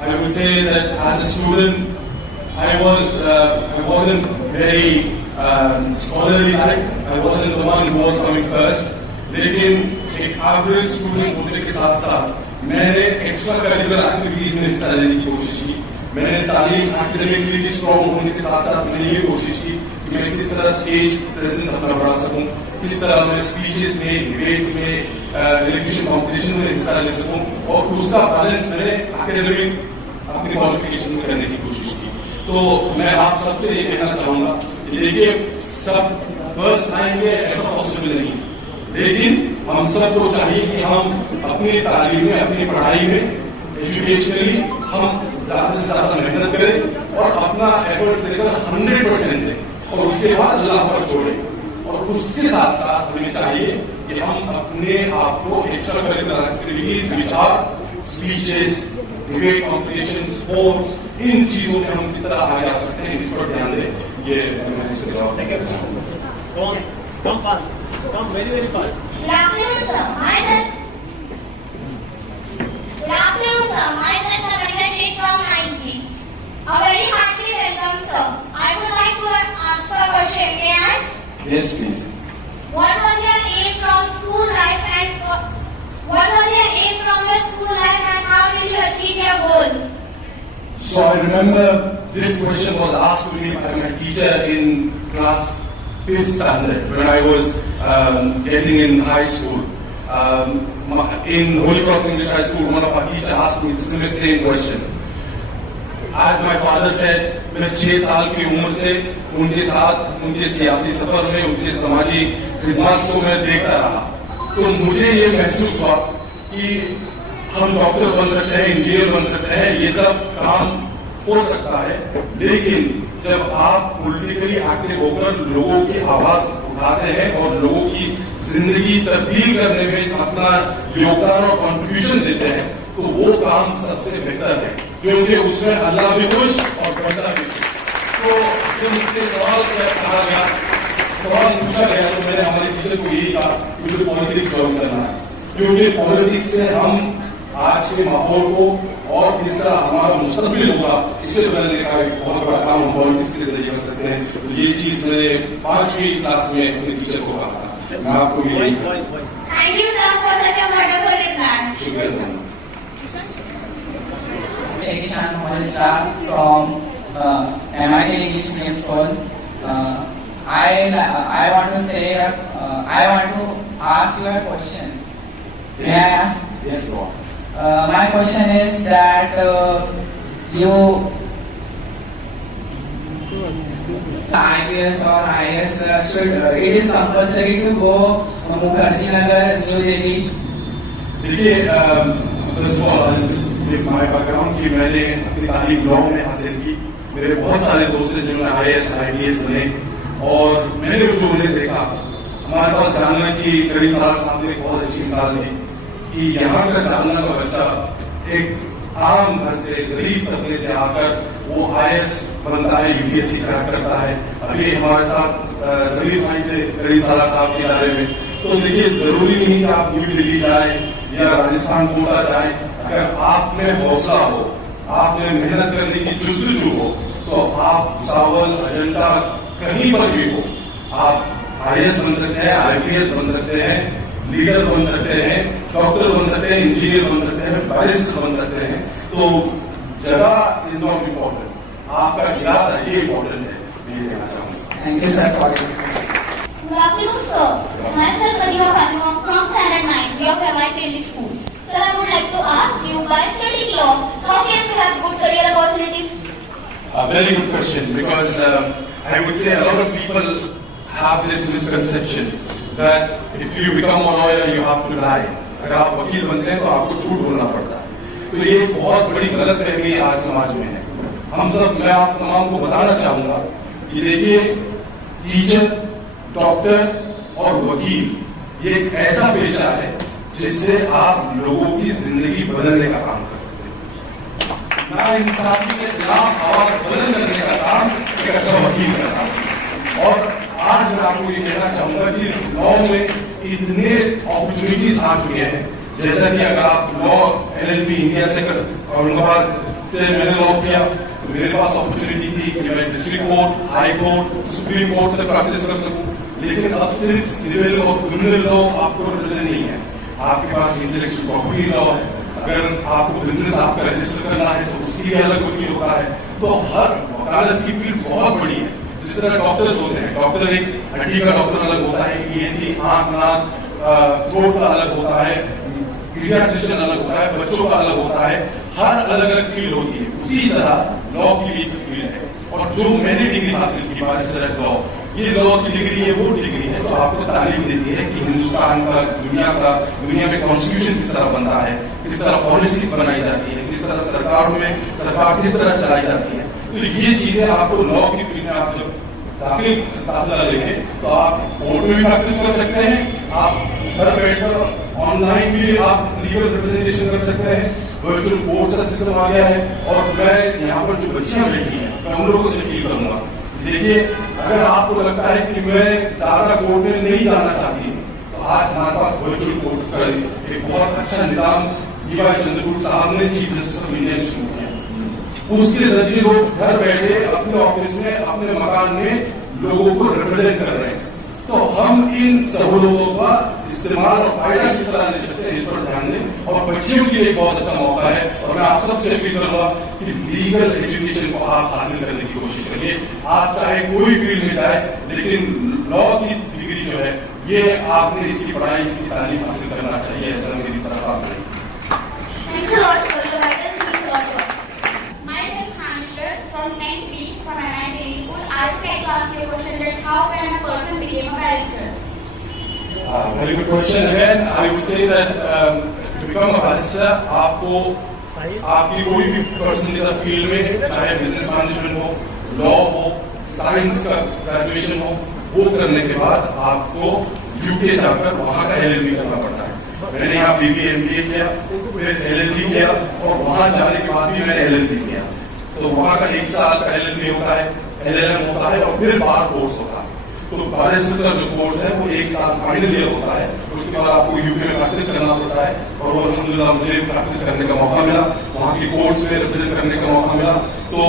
I would say that as a student, I wasn't very scholarly like. I wasn't the one who was coming first. लेकिन एक average student होने के साथ साथ मैंने extra curricular activities में हिस्सा लेने की कोशिश की। मैंने तालीम एकेडमिकली भी स्ट्रॉन्ग होने के साथ साथ मैंने ये कोशिश की कि मैं किस तरह स्टेज प्रेजेंस अपना बढ़ा सकूं, किस तरह मैं स्पीचेस में, डिबेट्स में, एलोक्यूशन कॉम्पिटिशन में हिस्सा ले सकूं, और उसका बैलेंस मैंने एकेडमिक अपनी क्वालिफिकेशन में करने की कोशिश की। तो मैं आप सबसे ये कहना चाहूंगा कि देखिए, सब फर्स्ट टाइम में ऐसा पॉसिबल नहीं, लेकिन हम सबको चाहिए कि हम अपनी तालीम में, अपनी पढ़ाई में, एजुकेशनली हम ज्यादा से ज्यादा मेहनत करें और अपना एफर्ट देकर 100% दें और उसके बाद अल्लाह पर छोड़ें। और उसके साथ साथ हमें चाहिए कि हम अपने आप को एक्स्ट्रा करिकुलर एक्टिविटीज, विचार, स्पीचेस, डिबेट कॉम्पिटिशन, स्पोर्ट्स, इन चीजों में हम किस तरह आगे आ सकते हैं इस पर ध्यान दें। ये मैं इससे जवाब देना चाहूंगा। Come very fast. Good afternoon, sir. Myself. Good afternoon, sir. Myself, Samantha Sheikh from 9th. A very hearty welcome, sir. I would like to ask a question. May I? Yes, please. What was your aim from school life and what was your aim from your school life and how did you achieve your goals? So I remember this question was asked to me by my teacher in class 5th standard when I was getting in high school. in Holy Cross English High School, one of our teachers asked me the same question. As my father said, मैं 6 साल की उम्र से उनके साथ उनके सियासी सफर में उनके समाजी खिदमत को मैं देखता रहा, तो मुझे ये महसूस हुआ कि हम डॉक्टर बन सकते हैं, इंजीनियर बन सकते हैं, ये सब काम हो सकता है, लेकिन जब आप पॉलिटिकली एक्टिव होकर लोगों की आवाज उठाते हैं और लोगों की जिंदगी तब्दील करने में अपना योगदान और कंट्रीब्यूशन देते हैं, तो वो काम सबसे बेहतर है, क्योंकि उसमें अल्लाह भी खुश और बंदा भी खुश। तो जब मुझसे सवाल कहा गया, सवाल पूछा गया, तो मैंने हमारे टीचर को यही कहा कि मुझे पॉलिटिक्स ज्वाइन करना है, क्योंकि पॉलिटिक्स से हम आज के माहौल को और किस तरह हमारा मुस्तकबिल होगा, इससे बदलने का एक बहुत बड़ा काम हम पॉलिटिक्स के जरिए कर सकते हैं। तो ये चीज मैंने 5वीं क्लास में अपने टीचर को कहा था। मैं आपको भी यही Thank you, sir, for such a wonderful reply. शुक्रिया। Shekishan Mohan from MIT English Medium School. I want to say, I want to ask you a question. May I ask? Yes, Lord. My question is that you IPS or IAS should it is compulsory to go Mukherjee Nagar, New Delhi? देखिए, first of all, I'll just give my background कि मैंने अपनी तालीम law में हासिल की। मेरे बहुत सारे दोस्त हैं जिन्होंने IAS, IPS बने, और मैंने जो उन्हें देखा, हमारे पास जानना की करीब सामने एक बहुत अच्छी मिसाल थी कि यहाँ का जानना का बच्चा एक आम घर से गरीब तबके से आकर वो IAS बनता है, UPSC क्रैक करता है। अभी हमारे साथ जमीर भाई थे करीब साहब के इदारे में। तो देखिए, जरूरी नहीं कि आप न्यू दिल्ली जाए या राजस्थान कोटा जाए, अगर आप में हौसला हो, आप में मेहनत करने की जुस्तजू हो, तो आप भुसावल, अजंता कहीं पर भी हो, आप IAS बन सकते हैं, IPS बन सकते हैं, लीडर बन सकते हैं, डॉक्टर बन सकते हैं, इंजीनियर बन सकते हैं, बैरिस्टर बन सकते हैं। तो जगह इज नॉट इम्पोर्टेंट, आपका इरादा ये इम्पोर्टेंट है। मैं ये कहना चाहूँगा। Thank you, sir, for it. Good afternoon, sir. Myself, Fatima Fatima from Standard 9 of MIT English School. Sir, I would like to ask you, by studying law, how can we have good career opportunities? A very good question, because I would say a lot of people have this misconception that if you become a lawyer, you have to lie. अगर आप वकील बनते हैं तो आपको झूठ बोलना पड़ता है। तो ये बहुत बड़ी गलतफहमी आज समाज में है। हम सब, मैं आप तमाम को बताना चाहूंगा कि देखिए, टीचर, डॉक्टर और वकील ये एक ऐसा पेशा है जिससे आप लोगों की जिंदगी बदलने का काम कर सकते हैं। नाइंसाफी के खिलाफ आवाज बुलंद करने का काम एक अच्छा वकील करता है। और आज मैं आपको ये कहना चाहूंगा कि लॉ में इतने अपॉर्चुनिटीज आ चुके हैं, जैसा कि अगर आप लॉ LLB इंडिया से औरंगाबाद से मैंने लॉ किया, तो मेरे पास अपॉर्चुनिटी थी कि मैं district court, high court, supreme court तक प्रैक्टिस कर सकूं। लेकिन अब सिर्फ सिविल और क्रिमिनल लॉ आपको रिप्रेजेंट नहीं है, आपके पास इंटेलेक्चुअल प्रॉपर्टी लॉ है। अगर आपको बिजनेस आपका रजिस्टर करना है तो उसकी भी अलग वकील होता है। तो हर वकालत की फील्ड बहुत बड़ी है। जिस तरह डॉक्टर्स होते हैं, डॉक्टर एक हड्डी का डॉक्टर अलग होता है, ENT आंख नाक थ्रोट का अलग होता है, पीडियाट्रिशियन अलग होता है, बच्चों का अलग होता है, हर अलग अलग फील्ड होती है। उसी तरह लॉ की भी एक फील्ड है। और जो मैंने डिग्री हासिल की बैरिस्टर एट लॉ, ये लॉ की डिग्री है, वो डिग्री है जो आपको तालीम देती है कि हिंदुस्तान का, दुनिया में कॉन्स्टिट्यूशन किस तरह बनता है, किस तरह पॉलिसीज बनाई जाती है, किस तरह सरकार किस तरह चलाई जाती है। तो ये चीजें आपको लॉ की फील्ड में आप जब दाखिला लेंगे तो आप कोर्ट में भी प्रैक्टिस कर सकते हैं, आप घर बैठकर ऑनलाइन भी आप लीगल रिप्रेजेंटेशन कर सकते हैं। वर्चुअल कोर्ट का सिस्टम आ गया है। और मैं यहाँ पर जो बच्चियां बैठी हैं, मैं उन लोगों से अपील करूंगा, देखिए, अगर आपको लगता है कि मैं ज्यादा कोर्ट में नहीं जाना चाहती, तो आज हमारे पास वर्चुअल कोर्ट का एक बहुत अच्छा निजाम DY चंद्रचूड़ साहब ने, चीफ जस्टिस ऑफ इंडिया, ने शुरू किया। उसके जरिए लोग घर बैठे अपने ऑफिस में, अपने मकान में लोगों को रिप्रेजेंट कर रहे हैं। तो हम इन सहूलतों का इस्तेमाल और फायदा किस तरह ले सकते हैं इस पर ध्यान दें। और बच्चियों के लिए बहुत अच्छा मौका है और मैं आप सबसे अपील करूंगा कि लीगल एजुकेशन को आप हासिल करने की कोशिश करिए। आप चाहे कोई फील्ड में जाए, लेकिन लॉ की डिग्री जो है ये आपने इसकी पढ़ाई, इसकी तालीम हासिल करना चाहिए, ऐसा मेरी तरफ आशा है। Thanks a lot, sir. Your guidance means a lot, sir. Myself Hamster from 10th B from MIT School. I would like to ask you a question that how can a person become a barrister? Very good question. Again, I would say that to become a barrister, आपको आपकी कोई भी पसंदीदा field में, चाहे business management हो, law हो, science का ग्रेजुएशन हो, वो करने के बाद आपको यूके जाकर वहाँ का LLB करना पड़ता है। मैंने यहाँ BBA MBA किया, फिर LLB किया और वहाँ जाने के बाद भी मैंने LLB किया। तो वहाँ का 1 साल का LLB होता है, LLM होता है और फिर बार कोर्स होता है। तो बारिस्टर का जो कोर्स है वो 1 साल फाइनल ईयर होता है। उसके बाद आपको यूके में प्रैक्टिस करना पड़ता है और वो अल्हम्दुलिल्लाह मुझे प्रैक्टिस करने का मौका मिला, वहाँ की कोर्ट्स में रिप्रेजेंट करने का मौका मिला। तो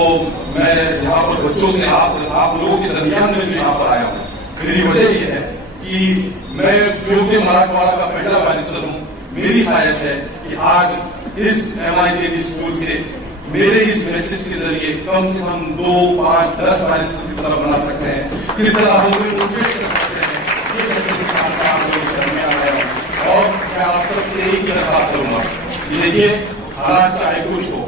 मैं यहाँ पर बच्चों से आप लोगों के दरमियान में जो यहाँ पर आया हूँ, मेरी वजह ये है कि मैं क्योंकि मराठवाड़ा का पहला बारिस्टर हूँ, मेरी ख्वाहिश है कि आज इस MIT स्कूल से मेरे इस मैसेज के जरिए कम से कम 2, 5, 10 बारिस्टर किस तरह बना सकते हैं, किस तरह हम उन्हें मोटिवेट कर सकते हैं, ये मैसेज के साथ काम करने आया हूँ। और मैं आप सबसे एक ही दरख्वास्त करूंगा कि देखिए, हालात चाहे कुछ हो,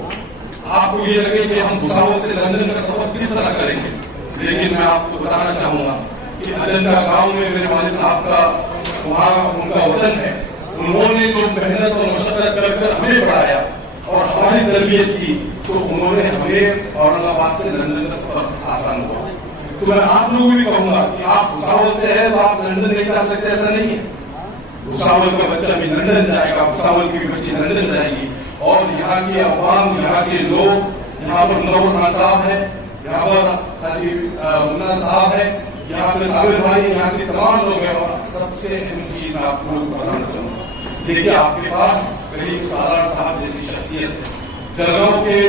आपको ये लगे कि हम भुसावल से लंदन का सफर किस तरह करेंगे, लेकिन मैं आपको बताना चाहूंगा कि अजंता गांव में मेरे वालिद साहब का वहाँ उनका वतन है। उन्होंने जो मेहनत और मशक्कत कर हमें पढ़ाया और हमारी तरबियत की, तो उन्होंने हमें औरंगाबाद से लंदन का सफर आसान हुआ। तो मैं आप लोगों को भी कहूंगा कि आप भुसावल से है तो आप लंदन नहीं जा सकते, ऐसा नहीं है। भुसावल का बच्चा भी लंदन जाएगा, भुसावल की बच्ची लंदन जाएगी। और यहाँ के अवाम, यहाँ के लोग, यहाँ पर नूर खान साहब है, यहाँ पर हाजी मुन्ना साहब है, यहाँ पे साबिर भाई, यहाँ के तमाम लोग हैं। और सबसे अहम चीज मैं आप लोगों को बताना चाहूंगा, देखिए आपके पास करीम सालार साहब जैसी शख्सियत है। जलगांव के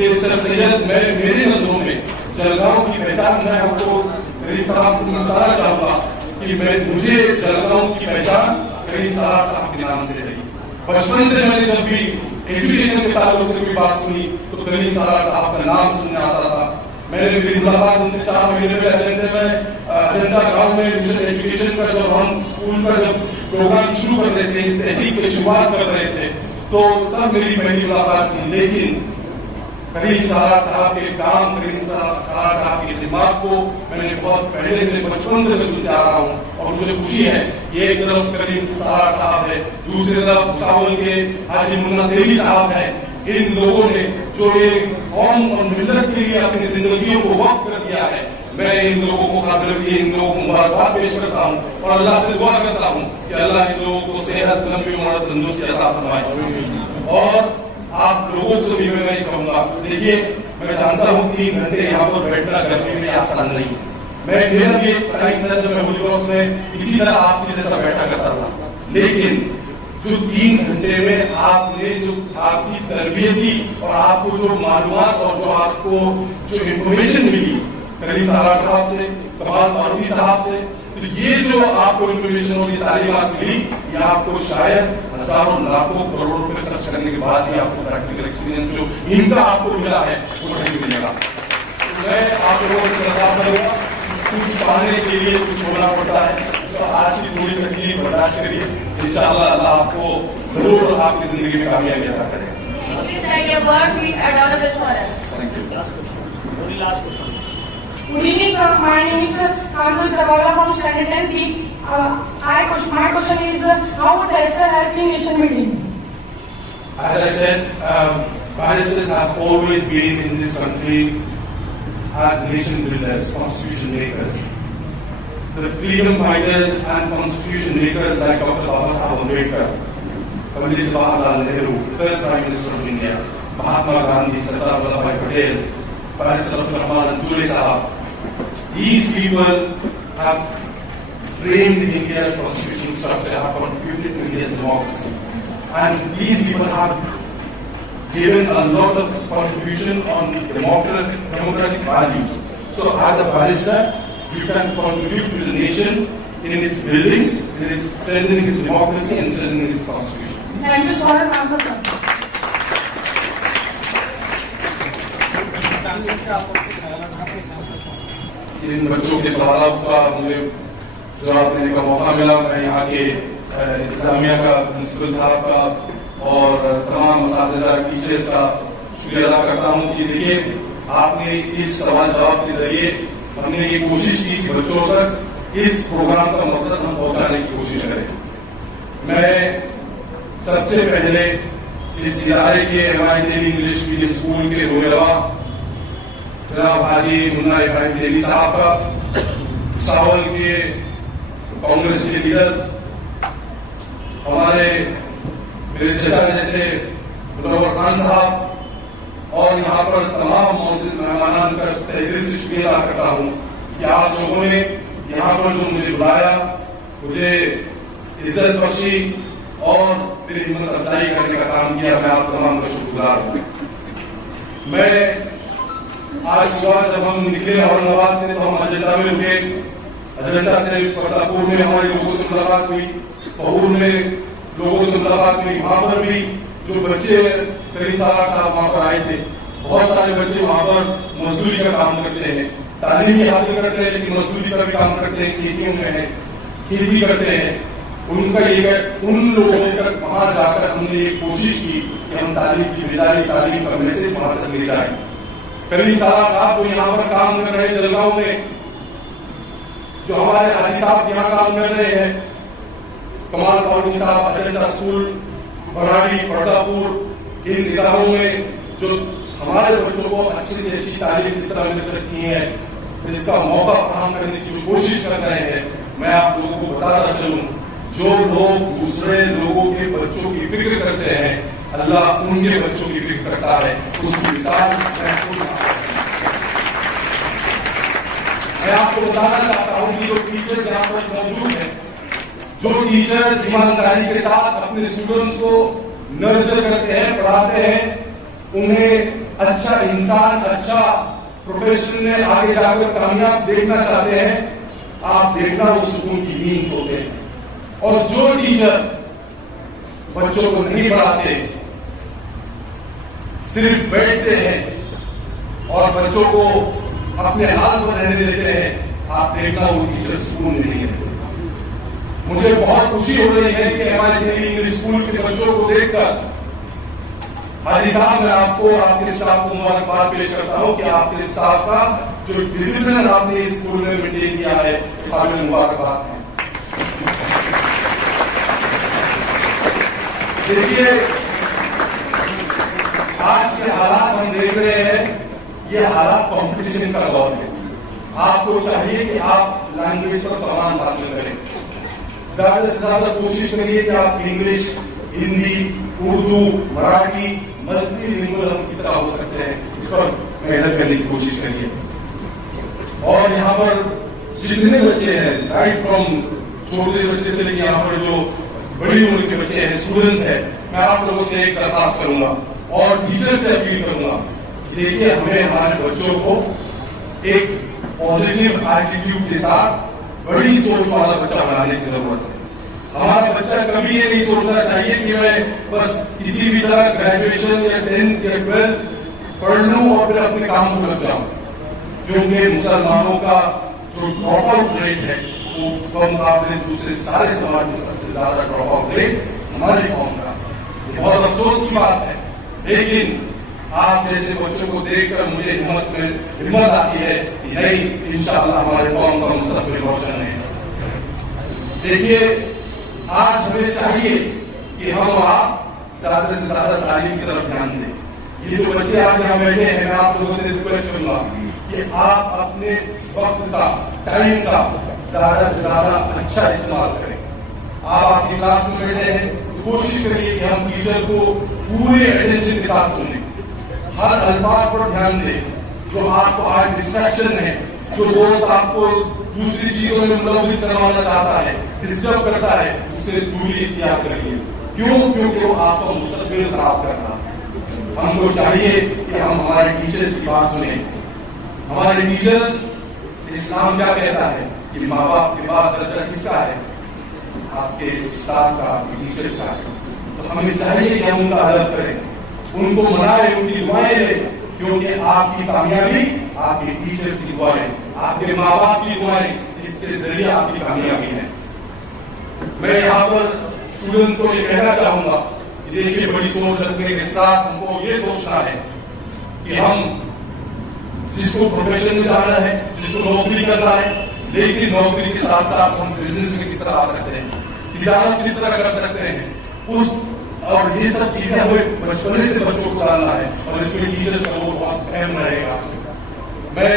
ये सर सैयद, मैं मेरी नजरों में जलगांव की पहचान, मैं आपको करीम साहब को बताना चाहूंगा कि मुझे जलगांव की पहचान करीम सालार साहब के नाम से रही। बचपन से मैंने जब भी एजुकेशन के ताल्लुक से कोई बात सुनी तो करीम सालार साहब का नाम सुनने आता था। मैंने मेरी मुलाकात उनसे 4 महीने पहले अजंता गांव में मिशन एजुकेशन का जब हम स्कूल का जब प्रोग्राम शुरू कर रहे थे, इस तहरीक की शुरुआत कर रहे थे, तो तब मेरी पहली मुलाकात थी। लेकिन करीम सालार साहब के काम, करीम सालार साहब के दिमाग को मैंने बहुत पहले से, बचपन से मैं सुनता आ रहा हूँ। और मुझे खुशी है, एक तरफ करीम सालार साहब है, दूसरी तरफ भुसावल के हाजी मुन्ना तेली साहब है। इन लोगों ने जो एक कौम और मिल्लत के लिए अपनी जिंदगियों को वक्फ कर दिया है, मैं इन लोगों को इन लोगों को मुबारकबाद पेश करता हूँ और अल्लाह से दुआ करता हूँ कि अल्लाह इन लोगों को सेहत, लंबी उम्र, तंदुरुस्ती अता फरमाए। और आप लोगों से भी मैं कहूंगा, देखिए मैं जानता हूँ 3 घंटे यहाँ पर बैठना गर्मी में आसान नहीं। मेरा भी एक टाइम था जब मैं होली क्रॉस में इसी तरह आपके जैसा बैठा करता था, लेकिन जो 3 घंटे में आपने जो आपकी तरबियत की और आपको जो मालूमात और जो आपको जो इंफॉर्मेशन मिली करीम सालार साहब से, कमाल फारूकी साहब से, तो ये जो आपको इंफॉर्मेशन और ये तालीमात मिली, ये आपको शायद हजारों लाखों करोड़ों रुपए खर्च करने के बाद ही आपको प्रैक्टिकल एक्सपीरियंस जो इनका आपको मिला है वो नहीं मिलेगा। मैं आप लोगों से दरख्वास्त करूंगा, कुछ पाने के लिए कुछ होना पड़ता है, तो आज की थोड़ी तकलीफ बर्दाश्त करिए, इंशाअल्लाह अल्लाह आपको जरूर आपकी जिंदगी में कामयाबी अता करेगा। Good evening, sir. My name is Kamil Zabala from Standard 10B. My question is, how would barrister help in nation building? As I said, barristers have always been in this country as nation builders, constitution makers. The freedom fighters and constitution makers like Dr. Babasaheb Ambedkar, Pandit Jawaharlal Nehru, first Prime Minister of India, Mahatma Gandhi, Sardar Vallabhbhai Patel, Barrister Abdul Rahman Antule Sahab. These people have framed India's constitutional structure, have contributed to India's democracy. And these people have given a lot of contribution on democratic values. So as a barrister, you can contribute to the nation in its building, It is strengthening its democracy and strengthening its constitution. Thank you for your answer, sir. इन बच्चों के सवालों का मुझे जवाब देने का मौका मिला। मैं यहाँ के इंतजामिया का, प्रिंसिपल साहब का और तमाम असातिज़ा टीचर्स का शुक्रिया अदा करता हूँ कि देखिए आपने इस सवाल जवाब के जरिए हमने ये कोशिश की कि बच्चों तक इस प्रोग्राम का मकसद हम पहुंचाने की कोशिश करें। मैं सबसे पहले इस इदारे के MI Delhi English medium school के रोमेलवा जनाब हाजी मुन्ना इब्राहिम दिल्ली साहब का, सावल के कांग्रेस के लीडर हमारे मेरे चचा जैसे मुनव्वर खान साहब और यहाँ पर तमाम मौजूद मेहमान का तहे दिल से शुक्रिया अदा करता हूँ कि आप लोगों ने यहाँ पर जो मुझे बुलाया, मुझे इज्जत बख्शी और मेरी हिम्मत अफजाई करने का काम किया। मैं आप तमाम का शुक्रगुजार हूँ। मैं आज सुबह जब हम निकले औरंगाबाद से तो हम अजंता में रुके। अजंता से फतेहपुर में हमारे लोगों से मुलाकात हुई, पहूर में लोगों से मुलाकात हुई। वहां पर भी जो बच्चे करीब 7 साल वहां पर आए थे, बहुत सारे बच्चे वहां पर मजदूरी का काम करते हैं, तालीम भी हासिल करते हैं लेकिन मजदूरी का भी काम करते हैं, खेतियों में है, खेती करते हैं। उनका ये उन लोगों तक वहां जाकर हमने ये कोशिश की कि हम तालीम की बेदारी तालीम का मैसेज वहां तक ले जाए। करीब 7 साहब जो यहाँ पर काम कर रहे हैं जलगांव में, जो हमारे हाजी साहब यहाँ काम कर रहे हैं, कमाल फारूकी साहब अजंता स्कूल, बराड़ी, फतेहपुर, इन इदारों में जो हमारे बच्चों को अच्छी से अच्छी तालीम किस तरह मिल सकती है, इसका मौका फराहम करने की जो कोशिश कर रहे हैं। मैं आप लोगों को बताता चलूं, जो लोग दूसरे लोगों के बच्चों की फिक्र करते हैं, अल्लाह उनके बच्चों की फिक्र करता है। उसकी मिसाल मैं आपको बताना चाहता हूं कि जो टीचर्स यहाँ पर मौजूद हैं, जो टीचर्स ईमानदारी के साथ अपने स्टूडेंट्स को नर्चर करते हैं, पढ़ाते हैं, उन्हें अच्छा इंसान, अच्छा प्रोफेशन में आगे जाकर कामयाब देखना चाहते हैं, आप देखना वो सुकून की नींद सोते हैं। और जो टीचर बच्चों को नहीं पढ़ाते, सिर्फ बैठते हैं और बच्चों को अपने हाल पर रहने देते हैं, आप देखना वो टीचर सुकून नहीं रहते। मुझे बहुत खुशी हो रही है कि MI दिल्ली इंग्लिश स्कूल के बच्चों को देखकर हाजी साहब, मैं आपको आपके स्टाफ को मुबारकबाद पेश करता हूं कि आपके स्टाफ का जो डिसिप्लिन आपने इस स्कूल में मेंटेन किया है, काबिल मुबारकबाद है। देखिए आज के हालात हम देख रहे हैं, ये हालात कंपटीशन का दौर है। आपको चाहिए कि आप लैंग्वेज पर कमांड हासिल करें, ज्यादा से ज्यादा कोशिश करिए कि आप इंग्लिश, हिंदी, उर्दू, मराठी, मल्टीलिंगुअल हम किस तरह हो सकते हैं, इस पर मेहनत करने की कोशिश करिए। और यहाँ पर जितने बच्चे हैं, राइट फ्रॉम छोटे बच्चे से लेकर यहाँ पर जो बड़ी उम्र के बच्चे हैं, स्टूडेंट्स हैं, मैं आप लोगों से एक दरखास्त करूंगा और टीचर से अपील करूंगा, देखिए हमें हमारे बच्चों को एक पॉजिटिव एटीट्यूड के साथ बड़ी सोच वाला बच्चा बनाने की जरूरत है। हमारा बच्चा कभी ये नहीं सोचना चाहिए कि मैं बस किसी भी तरह ग्रेजुएशन या 10th या 12th पढ़ लूं और फिर अपने काम को लग जाऊं, क्योंकि मुसलमानों का जो ड्रॉप आउट रेट है वो मुकाबले दूसरे सारे समाज में सबसे ज्यादा ड्रॉप आउट रेट हमारी कौम का। बहुत अफसोस की बात है, लेकिन आप जैसे बच्चों को देखकर मुझे हिम्मत आती है कि नहीं, इंशाअल्लाह हमारे कौम का मुस्तकबिल रोशन है। देखिए आज हमें चाहिए कि हम आप ज्यादा से ज्यादा तालीम की तरफ ध्यान दें। ये जो बच्चे आज यहाँ बैठे हैं, मैं आप लोगों से रिक्वेस्ट करूंगा कि आप अपने वक्त का, टाइम का ज्यादा से ज्यादा अच्छा इस्तेमाल करें। आप आपकी क्लास में बैठे हैं, कोशिश करिए कि हम टीचर को पूरे अटेंशन के साथ सुने, हर अल्फाज पर ध्यान दें। जो आपको आज डिस्ट्रैक्शन है, जो दोस्त आपको दूसरी चीजों में मुलविस करवाना चाहता है, डिस्टर्ब करता है, उससे दूरी इख्तियार करिए। क्यों? क्योंकि वो आपका मुस्तकबिल खराब कर रहा है। हमको चाहिए कि हम हमारे टीचर्स की बात सुने। हमारे टीचर्स, इस्लाम क्या कहता है कि माँ बाप के बाद दर्जा किसका है? आपके स्टाफ का, आपके टीचर्स का। तो हमें चाहिए कि हम उनका अदब करें, उनको मनाएं, उनकी दुआएं लें, क्योंकि आपकी कामयाबी आपके टीचर्स की दुआएं, आपके माँ बाप की दुआएं, इसके जरिए आपकी कामयाबी है। मैं यहाँ पर स्टूडेंट्स को ये कहना चाहूंगा कि देखिए, बड़ी सोच रखने के साथ हमको ये सोचना है कि हम जिसको प्रोफेशन में जाना है, जिसको नौकरी करना है, लेकिन नौकरी के साथ साथ हम बिजनेस में किस तरह आ सकते हैं, तिजारत किस तरह कर सकते हैं, उस और ये सब चीजें हमें बचपन से बच्चों को डालना है और इसमें टीचर्स का रोल बहुत अहम रहेगा। मैं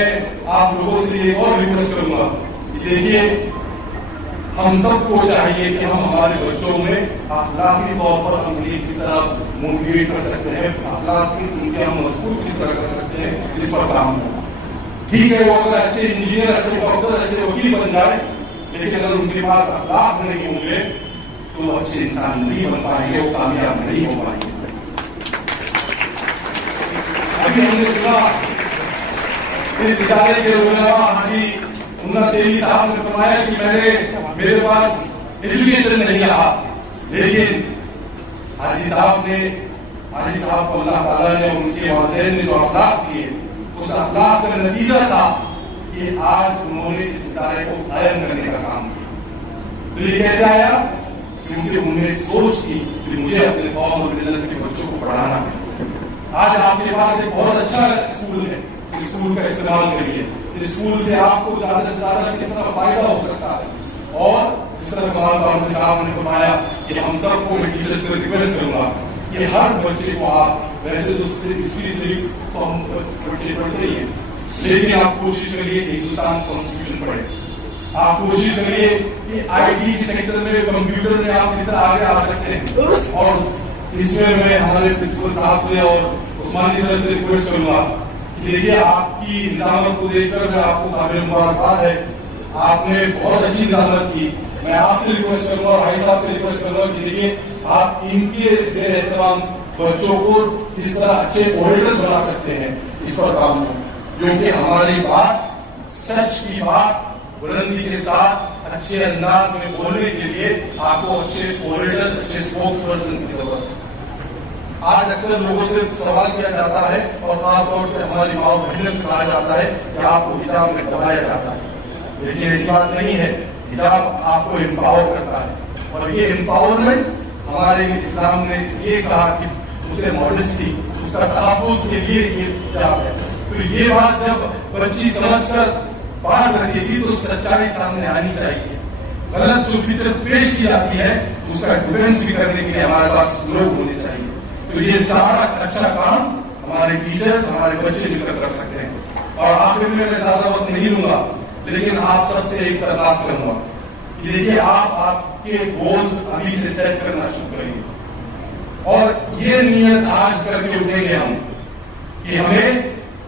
आप लोगों से ये और रिक्वेस्ट करूंगा कि देखिए, हम सबको चाहिए कि हम हमारे बच्चों में अखलाकी तौर पर हम उन्हें किस तरह मोटिवेट कर सकते हैं, अखलाकी उनके हम मजबूत किस तरह कर सकते हैं, इस पर काम हो। ठीक है, वो अगर अच्छे इंजीनियर, अच्छे डॉक्टर, अच्छे वकील बन जाए, लेकिन अगर उनके पास अखलाक नहीं होंगे तो वो अच्छे इंसान नहीं बन पाएंगे, वो कामयाब नहीं हो पाएंगे। अभी हमने सुना इस इदारे के हाजी उन्ना तेली साहब ने फरमाया कि मेरे पास एजुकेशन नहीं रहा, लेकिन हाजी साहब को अल्लाह ताला ने, उनके वालिदैन ने जो अखलाक दिए, उस अखलाक का नतीजा था कि आज उन्होंने इस इदारे को कायम करने का काम किया। तो ये कैसे आया? क्योंकि उन्होंने सोच की कि मुझे अपने कौम और मिल्लत के बच्चों को पढ़ाना है। आज आपके पास एक बहुत अच्छा स्कूल है, स्कूल का इस्तेमाल करिए। इस स्कूल से आपको ज्यादा से ज्यादा किस तरह फायदा हो सकता है। और जिस तरह कमाल फारूकी साहब ने फरमाया कि हम सबको, मैं टीचर्स से रिक्वेस्ट करूंगा कि हर बच्चे को आप, वैसे तो सिविक्स तो हम बच्चे पढ़ते ही हैं, लेकिन आप कोशिश करिए हिंदुस्तान कॉन्स्टिट्यूशन पढ़े। आप कोशिश करिए कि IT के सेक्टर में, कंप्यूटर में आप किस तरह आगे आ सकते हैं। और इसमें मैं हमारे प्रिंसिपल साहब से और उस्मानी सर से रिक्वेस्ट करूंगा, देखिए आपकी निजामत को देखकर मैं आपको काबिल मुबारकबाद है, आपने बहुत अच्छी निजामत की। मैं आपसे रिक्वेस्ट करूंगा और भाई साहब से रिक्वेस्ट करूंगा कि देखिए, आप इनके जेर एहतमाम बच्चों को किस तरह अच्छे ऑडिटर्स बना सकते हैं, इस पर काम हो। क्योंकि हमारी बात, सच की बात बुलंदी के साथ अच्छे अंदाज में बोलने के लिए आपको अच्छे ऑडिटर्स, अच्छे स्पोक्स पर्सन की जरूरत है। आज अक्सर लोगों से सवाल किया जाता है और खासतौर से हमारी माँ बहनों से कहा जाता है कि आपको हिजाब में दबाया जाता है, लेकिन ऐसी बात नहीं है। हिजाब आपको एम्पावर करता है और ये एम्पावरमेंट हमारे इस्लाम ने ये कहा कि उसे मॉडेस्टी, उसका तहफ़्फ़ुज़ के लिए ये हिजाब है। तो ये बात जब बच्ची समझकर बात रखेगी तो सच्चाई सामने आनी चाहिए। गलत जो पिक्चर पेश की जाती है उसका डिफेंस भी करने के लिए हमारे पास लोग होने चाहिए। तो ये सारा अच्छा काम हमारे टीचर्स, हमारे बच्चे मिलकर कर सकते हैं। और आखिर में मैं ज्यादा वक्त नहीं लूंगा, लेकिन आप सबसे एक दरखास्त करूंगा कि देखिए, आप आपके गोल्स अभी से सेट करना शुरू करेंगे और ये नियत आज करके उठेंगे हम कि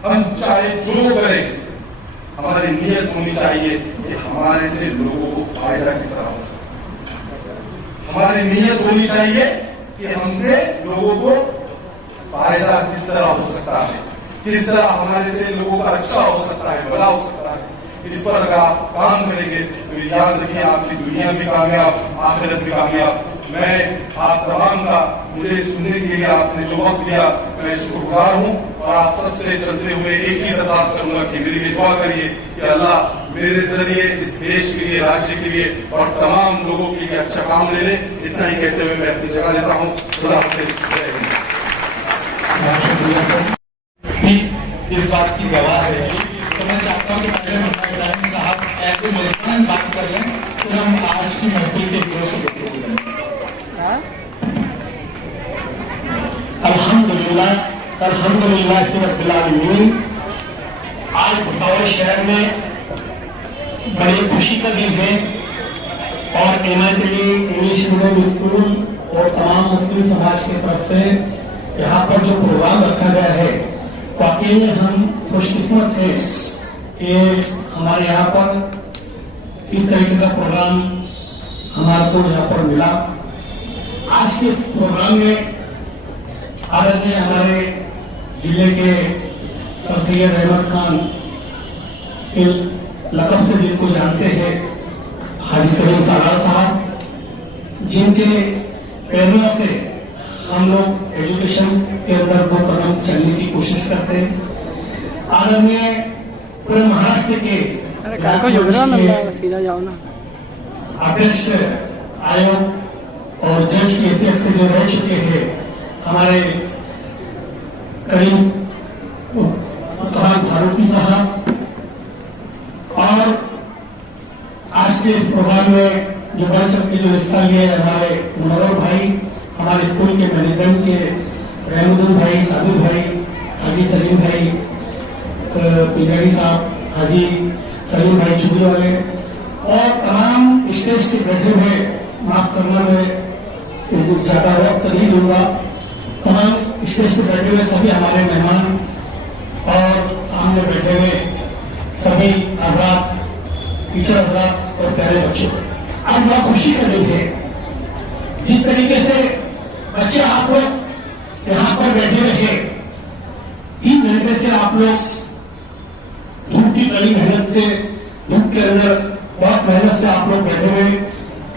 हम चाहे जो करें, हमारी नियत होनी चाहिए कि हमारे से लोगों को फायदा किस तरह हो सकता है। हमारी नियत होनी चाहिए कि हमसे लोगों को फायदा किस तरह हो सकता है, किस तरह हमारे से लोगों का अच्छा हो सकता है, भला हो सकता है। इस पर अगर आप काम करेंगे तो याद रखिए, आपकी दुनिया भी कामयाब, आखिरत भी कामयाब। मैं आप तमाम का, मुझे सुनने के लिए आपने जो वक्त दिया, मैं शुक्रगुजार हूँ। और आप सबसे चलते हुए एक ही दरखास्त करूंगा कि मेरे लिए दुआ करिए कि अल्लाह मेरे जरिए इस देश के लिए, राज्य के लिए और तमाम लोगों के लिए अच्छा काम ले ले। इतना ही कहते हुए मैं अपनी जगह लेता हूँ। खुदा हाफिज़। इस बात की गवाह है। तो मैं चाहता हूँ कि मैडम साहब ऐसे मुस्कान बात कर लें तो हम आज की महफिल के हीरो से अल्हम्दुलिल्लाह रब्बिल आलमीन। आज भुसावल शहर में बड़ी खुशी का दिन है और MITD इंग्लिश मीडियम स्कूल और तमाम मुस्लिम समाज की तरफ से यहाँ पर जो प्रोग्राम रखा गया है, वाकई में हम खुशकिस्मत हैं कि हमारे यहाँ पर इस तरीके का प्रोग्राम हमारे को यहाँ पर मिला। आज के इस प्रोग्राम में आदरणीय हमारे जिले के सर सैयद अहमद खान के लकब से जिनको जानते हैं, हाजी करीम सालार साहब, जिनके प्रेरणा से हम लोग एजुकेशन के अंदर दो कदम चलने की कोशिश करते हैं। आदरणीय पूरे महाराष्ट्र के अध्यक्ष आयोग और जज की हैसियत से जो रह चुके हैं हमारे करीम फारूकी साहब, और आज के इस प्रोग्राम में जो बढ़ चढ़ के जो हिस्सा लिए हमारे मनोहर भाई, हमारे स्कूल के मैनेजमेंट के रहमुद्दीन भाई, साबिर भाई, हाजी सलीम भाई पिंजारी साहब, हाजी सलीम भाई चुगली वाले, और तमाम स्टेज के बैठे हुए, माफ करना मैं ज्यादा वक्त नहीं दूंगा, तमाम स्टेज पे बैठे हुए सभी हमारे मेहमान और सामने बैठे हुए सभी आजाद टीचर आजाद और प्यारे बच्चों, आज बड़ा खुशी का दिन है। जिस तरीके से बच्चे आप लोग यहाँ पर बैठे हुए हैं, 3 घंटे से आप लोग धूप की कड़ी मेहनत से, धूप के अंदर बहुत मेहनत से आप लोग बैठे हुए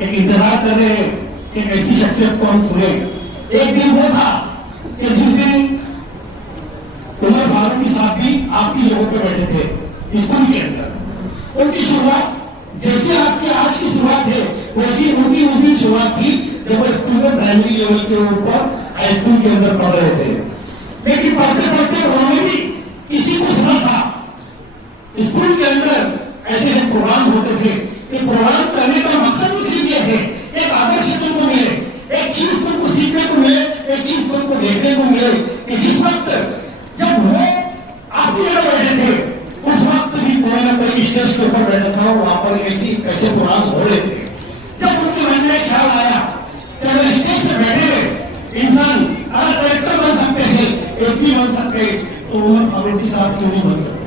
एक इंतजार कर रहे हैं कि ऐसी शख्सियत को हम सुने। एक दिन वो था कि जिस दिन उमर फारूकी साहब भी आपकी जगह पे बैठे थे स्कूल के अंदर। उनकी शुरुआत जैसे आपकी आज की शुरुआत है वैसी उनकी उस दिन शुरुआत थी जब वो स्कूल में प्राइमरी लेवल के ऊपर हाई स्कूल के अंदर पढ़ रहे थे। लेकिन पढ़ते पढ़ते उन्होंने भी किसी को सुना था स्कूल के अंदर ऐसे जो प्रोग्राम होते थे, ये प्रोग्राम करने का मकसद भी सिर्फ ये है एक आदर्श तुमको मिले, एक चीज तुमको सीखने को मिले, एक चीज तुमको देखने को मिले कि जिस वक्त जब वो आपकी जगह बैठे थे उस वक्त भी कोई ना कोई स्टेज के ऊपर बैठा था, वहां पर ऐसे प्रोग्राम हो रहे थे। जब उनके मन में ख्याल आया कि अगर स्टेज पे बैठे हुए इंसान अगर कलेक्टर बन सकते हैं, एसपी बन सकते हैं, तो उमर फारूकी साहब क्यों नहीं बन सकते।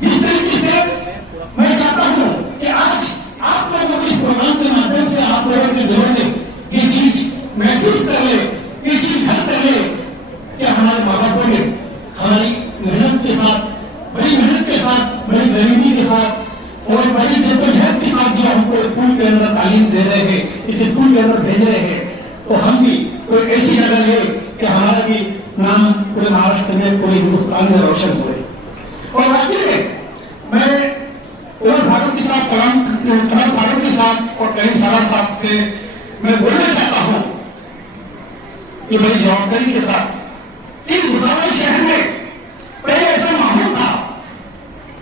जिस तरीके से मैं चाहता हूं कि आज आप लोगों के इस प्रोग्राम के माध्यम से आप लोगों के दिलों में ये चीज महसूस कर ले, ये चीज हल कर ले कि हमारे माँ बापों ने हमारी मेहनत के साथ, बड़ी मेहनत के साथ, बड़ी गरीबी के साथ और बड़ी जद्दोजहद के साथ जो हमको स्कूल के अंदर तालीम दे रहे हैं, इस स्कूल के अंदर भेज रहे हैं, तो हम भी कोई ऐसी जगह ले कि हमारा भी नाम पूरे महाराष्ट्र में, पूरे हिंदुस्तान में रोशन हो। और वाकई में मैं उमर फारूकी साहब, कलाम फारूकी साहब और करीम सारा साहब से मैं बोलना चाहता हूं कि बड़ी जवाबदारी के साथ कि मुसलमान शहर में पहले ऐसा माहौल था,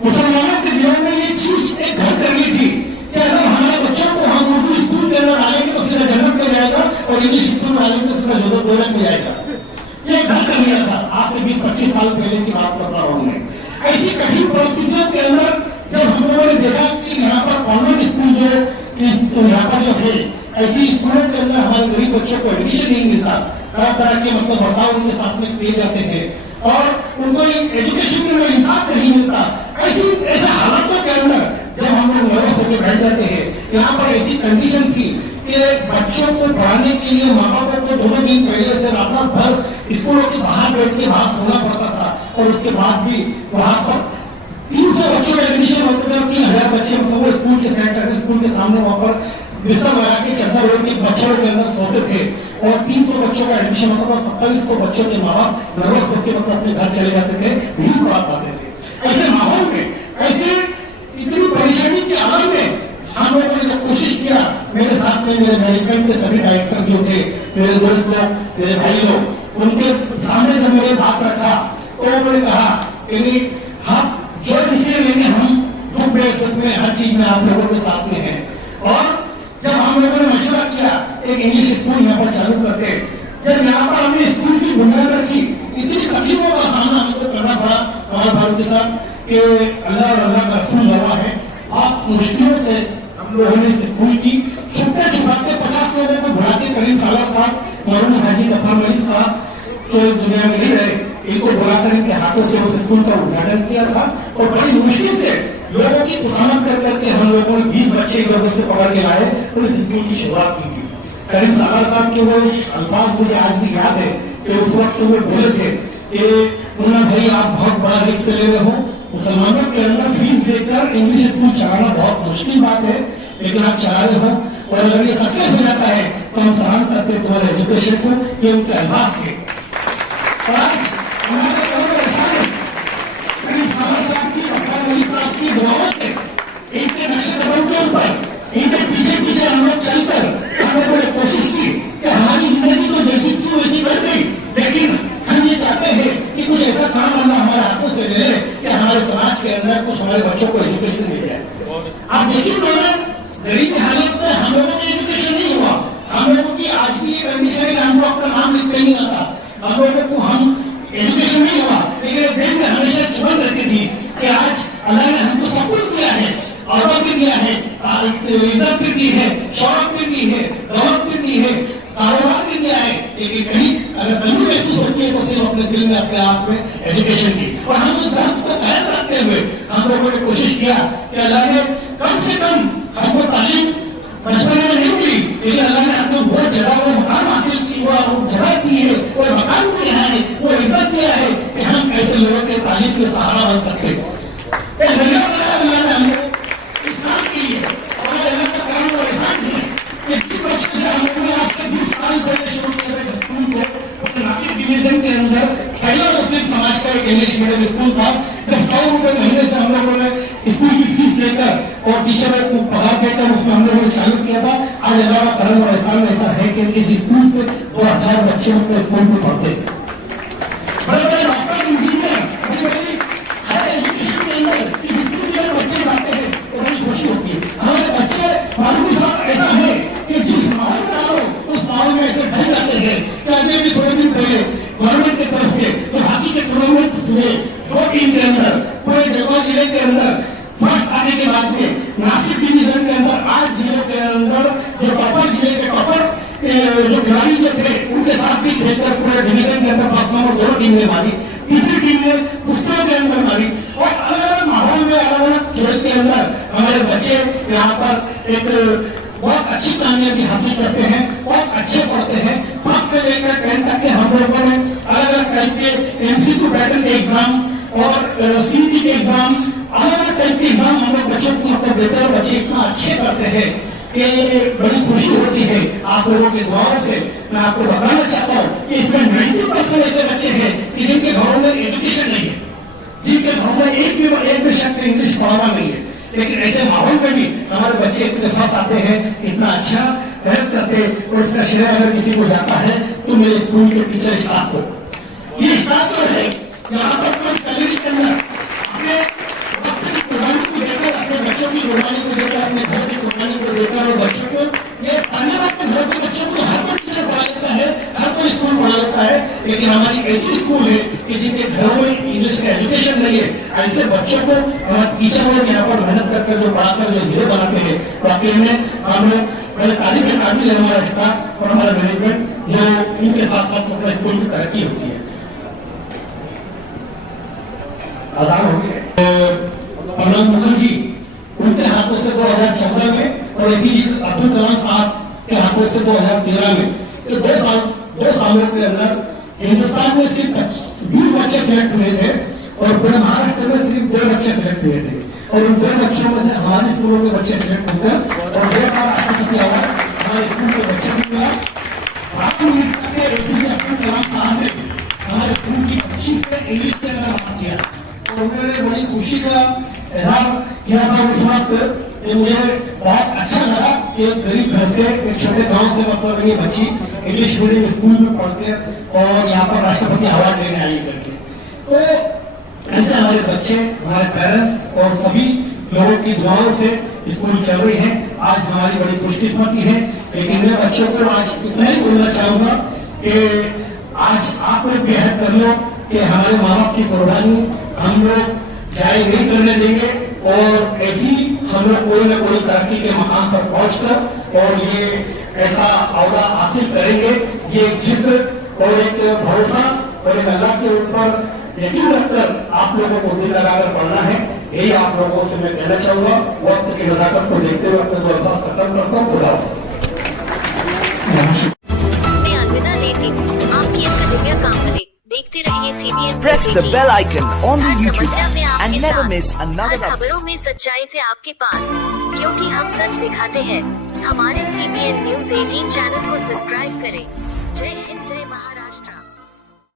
मुसलमानों के दिलों में ये चीज एक घर कर ली थी कि अगर हमारे बच्चों को हम उर्दू स्कूल के अंदर डालेंगे तो सीधा जन्नत में जाएगा और इंग्लिश स्कूल में डालेंगे तो सीधा जोधपुर में जाएगा। ये घर कर लिया था। आज से 20-25 साल पहले की बात कर रहा हूं मैं। ऐसी कठिन परिस्थितियों के अंदर जब हम लोगों ने देखा कि यहाँ पर कॉन्वेंट स्कूल जो यहाँ पर जो है, ऐसी स्कूलों के अंदर हमारे गरीब बच्चों को एडमिशन नहीं मिलता, तरह तरह के मतलब बर्ताव उनके साथ में किए जाते हैं और उनको एजुकेशन में इंसाफ नहीं मिलता। ऐसे हालातों के अंदर जब हम लोग नर्वस होकर बैठ जाते हैं, यहाँ पर ऐसी कंडीशन थी कि बच्चों को पढ़ाने के लिए माँ बापों को 2 दिन पहले से रात भर स्कूलों के बाहर बैठ के बाहर सोना पड़ता था और उसके बाद भी वहां पर 300 बच्चों का एडमिशन होते थे। 3000 बच्चे मतलब वो स्कूल के सेंटर स्कूल के सामने वहां पर बिस्तर लगा के चद्दर ओढ़ के बच्चों के अंदर सोते थे और 300 बच्चों का एडमिशन होता था। 2700 बच्चों के माँ बाप नर्वस होकर मतलब अपने घर चले जाते थे, नहीं पढ़ा पाते थे। ऐसे माहौल में, ऐसे इतनी परेशानी के आलम में हम लोगों ने जब कोशिश किया, मेरे साथ में मेरे मैनेजमेंट के सभी डायरेक्टर जो थे, मेरे दोस्त लोग, मेरे भाई लोग, उनके सामने जब मैंने बात रखा तो उन्होंने कहा कि हम जो डिसीजन लेंगे हम दुख में सुख में हर चीज में आप लोगों के साथ में हैं। और जब हम लोगों ने मशवरा किया एक इंग्लिश स्कूल यहाँ पर चालू करके, जब यहाँ पर हमने स्कूल की बुनियाद रखी, इतनी तकलीफों का सामना हमको करना पड़ा कमाल फारूकी साहब कि अल्लाह और अल्लाह का रसूल लगा है। आप मुश्किलों से हम लोगों ने स्कूल की छुपते छुपाते 50 लोगों को बुलाते, करीम सालार साहब, मरहूम हाजी गफर मलिक साहब जो इस दुनिया में नहीं रहे, इनको बुलाकर इनके हाथों से उस स्कूल का उद्घाटन किया था और बड़ी मुश्किल से लोगों की खुशामद कर करके हम लोगों ने 20 बच्चे इधर से पकड़ के लाए और इस स्कूल की शुरुआत की थी। करीम सालार साहब के वो अल्फाज मुझे आज भी याद है कि उस वक्त वो बोले थे कि मुन्ना भाई आप बहुत बड़ा रिस्क ले रहे हो, मुसलमानों के अंदर फीस देकर इंग्लिश स्कूल चलाना बहुत मुश्किल बात है, लेकिन आप चला रहे हो। और अगर ये सक्सेस हो जाता है तो हम सलाम करते हैं तुम्हारे एजुकेशन को, ये उनके अल्फाज के। और आज हमारे की दुआओं से इनके नक्शे कदम के ऊपर इनके पीछे पीछे हम लोग चलकर हम लोगों ने कोशिश की कि हमारी जिंदगी तो जैसी थी वैसी बन गई, लेकिन हम ये चाहते हैं कि कुछ ऐसा काम अल्लाह हमारे हाथों से ले ले कि हमारे समाज के अंदर कुछ हमारे बच्चों को एजुकेशन मिल जाए। आप देखिए गरीब की हालत में हम लोगों को एजुकेशन नहीं हुआ, हम लोगों की आज भी ये कंडीशन है कि हमको अपना नाम लिखते नहीं आता, हम लोगों को हम एजुकेशन नहीं हुआ, लेकिन दिल में हमेशा चुभन रहती थी कि आज अल्लाह ने हमको सब कुछ दिया है, औरत भी दिया है, इज्जत भी दी है, शौहरत भी दी है, दौलत भी दी है, कारोबार भी दिया है, लेकिन कहीं अगर कमी महसूस होती है तो सिर्फ अपने दिल में अपने आप में एजुकेशन की। और हम उस बात को कायम रखते हुए हम लोगों ने कोशिश किया कि अल्लाह ने कम से कम हमको तालीम बचपन में नहीं मिली, लेकिन अल्लाह ने हमको बहुत जगह वो मकान हासिल की, वो जगह दी है, वो मकान दिया है, वो इज्जत दिया है कि हम ऐसे लोगों के तालीम के सहारा बन सकते हैं। अल्लाह ने हमको इस्लाम के लिए और अल्लाह का काम को एहसान किया कि जिस बच्चे से हम लोगों ने आज से 20 साल पहले शुरू किया था स्कूल को, नासिक डिवीजन के अंदर पहला मुस्लिम समाज का एक इंग्लिश मीडियम स्कूल था, जब 100 रुपए महीने से हम लोगों ने स्कूल की फीस लेकर और टीचर को पगार देकर उसमें हम लोगों ने चालू किया था। आज अल्लाह का करम और एहसान ऐसा है कि इस स्कूल से 2000 बच्चे उनके स्कूल में पढ़ते हैं। बड़े बड़े डॉक्टर, इंजीनियर, बड़ी बड़ी हायर एजुकेशन के अंदर इस स्कूल के बच्चे जाते हैं तो बड़ी खुशी होती है। हमारे बच्चे मालूम साहब ऐसा है कि जिस माहौल में आओ उस माहौल में ऐसे ढल जाते हैं कि अभी भी थोड़े दिन पहले गवर्नमेंट की तरफ से तो हॉकी के टूर्नामेंट हुए 2 टीम के अंदर पूरे जलगांव जिले के अंदर फर्स्ट आने के बाद में नासिक डिवीजन के अंदर 8 जिले के अंदर जो टॉपर जिले के टॉपर जो खिलाड़ी जो थे उनके साथ भी खेलकर पूरे डिवीजन के अंदर फर्स्ट नंबर 2 टीम ने मारी, तीसरी टीम ने कुश्तियों के अंदर मारी और अलग अलग माहौल में अलग अलग खेल के अंदर हमारे बच्चे यहाँ पर एक बहुत अच्छी कामयाबी हासिल करते हैं, बहुत अच्छे पढ़ते हैं। फर्स्ट से लेकर 10 तक के हम लोगों ने अलग अलग टाइप के MCQ पैटर्न के एग्जाम और CET के एग्जाम, अलग अलग टाइप के एग्जाम हम लोग बच्चों को मतलब देते हैं। बच्चे इतना अच्छे करते हैं कि बड़ी खुशी होती है आप लोगों के दुआओं से। मैं आपको बताना चाहता हूँ कि इसमें 90% ऐसे बच्चे हैं कि जिनके घरों में एजुकेशन नहीं है, जिनके घरों में एक भी शख्स इंग्लिश पढ़ाना नहीं है, लेकिन ऐसे माहौल में भी हमारे बच्चे इतने पास आते हैं, इतना अच्छा हेल्प करते हैं। और इसका श्रेय अगर किसी को जाता है तो मेरे स्कूल के टीचर स्टाफ को, ये स्टाफ जो है यहाँ पर सैलरी के अंदर अपने वक्त की कुर्बानी को देकर, अपने बच्चों की कुर्बानी को देकर, अपने घर की कुर्बानी को देकर और बच्चों को ये आने वाले घर के बच्चों को हर कोई टीचर पढ़ा लेता है, हर कोई स्कूल पढ़ा लेता है, लेकिन हमारी ऐसी स्कूल है कि जिनके घरों में इंग्लिश का एजुकेशन नहीं है, ऐसे बच्चों को हमारे टीचर लोग यहाँ पर मेहनत करके जो पढ़ाकर जो हीरो बनाते हैं। वाकई में हम लोग पहले तारीफ के काबिल है हमारा स्टाफ और हमारा मैनेजमेंट जो इनके साथ साथ मतलब स्कूल की तरक्की होती है। आजाद हो गए प्रणब मुखर्जी, उनके हाथों से 2014 में और APJ अब्दुल कलाम साहब के हाथों से 2013 में, तो 2 सालों के अंदर हिंदुस्तान में सिर्फ 20 बच्चे सिलेक्ट हुए थे और पूरे महाराष्ट्र में सिर्फ 2 बच्चे सिलेक्ट हुए थे और उन 2 बच्चों में से हमारे स्कूलों के बच्चे सिलेक्ट होकर और 2 बार राष्ट्रपति अवार्ड हमारे स्कूल के बच्चों को मिला। APJ अब्दुल कलाम साहब ने हमारे स्कूल की अच्छी से इंग्लिश के अंदर बात किया और उन्होंने बड़ी खुशी का इजहार किया था उस वक्त। मुझे बहुत अच्छा लगा कि एक गरीब घर से, एक छोटे गांव से मतलब ये बच्ची इंग्लिश मीडियम स्कूल में पढ़ते और यहाँ पर राष्ट्रपति अवार्ड लेने आई करके। तो ऐसे हमारे बच्चे, हमारे पेरेंट्स और सभी लोगों की दुआओं से स्कूल चल रही है। आज हमारी बड़ी खुशकिस्मती है, लेकिन मैं बच्चों को आज इतना ही बोलना चाहूंगा कि आज आप लोग बेहद कर लो कि हमारे माँ बाप की कुर्बानी हम लोग जारी नहीं करने देंगे और ऐसी हम लोग कोई न कोई तरक्की के मकाम पर पहुंचकर और ये ऐसा औदा हासिल करेंगे। ये एक जिक्र और एक भरोसा और एक अल्लाह के ऊपर यकीन रखकर आप लोगों को दिल लगाकर पढ़ना है। यही आप लोगों से मैं कहना चाहूंगा। वक्त की नजाकत को देखते हुए अपने 2 अल्फाज खत्म करता हूँ। खुदा मैं अलविदा लेती हूँ। आपकी इसका दिव्य काम मिले। देखते रहिए CBN। Press the bell icon on the YouTube app and never miss another खबरों में सच्चाई से आपके पास, क्योंकि हम सच दिखाते हैं। हमारे CBN News 18 चैनल को सब्सक्राइब करें। जय हिंद, जय महाराष्ट्र।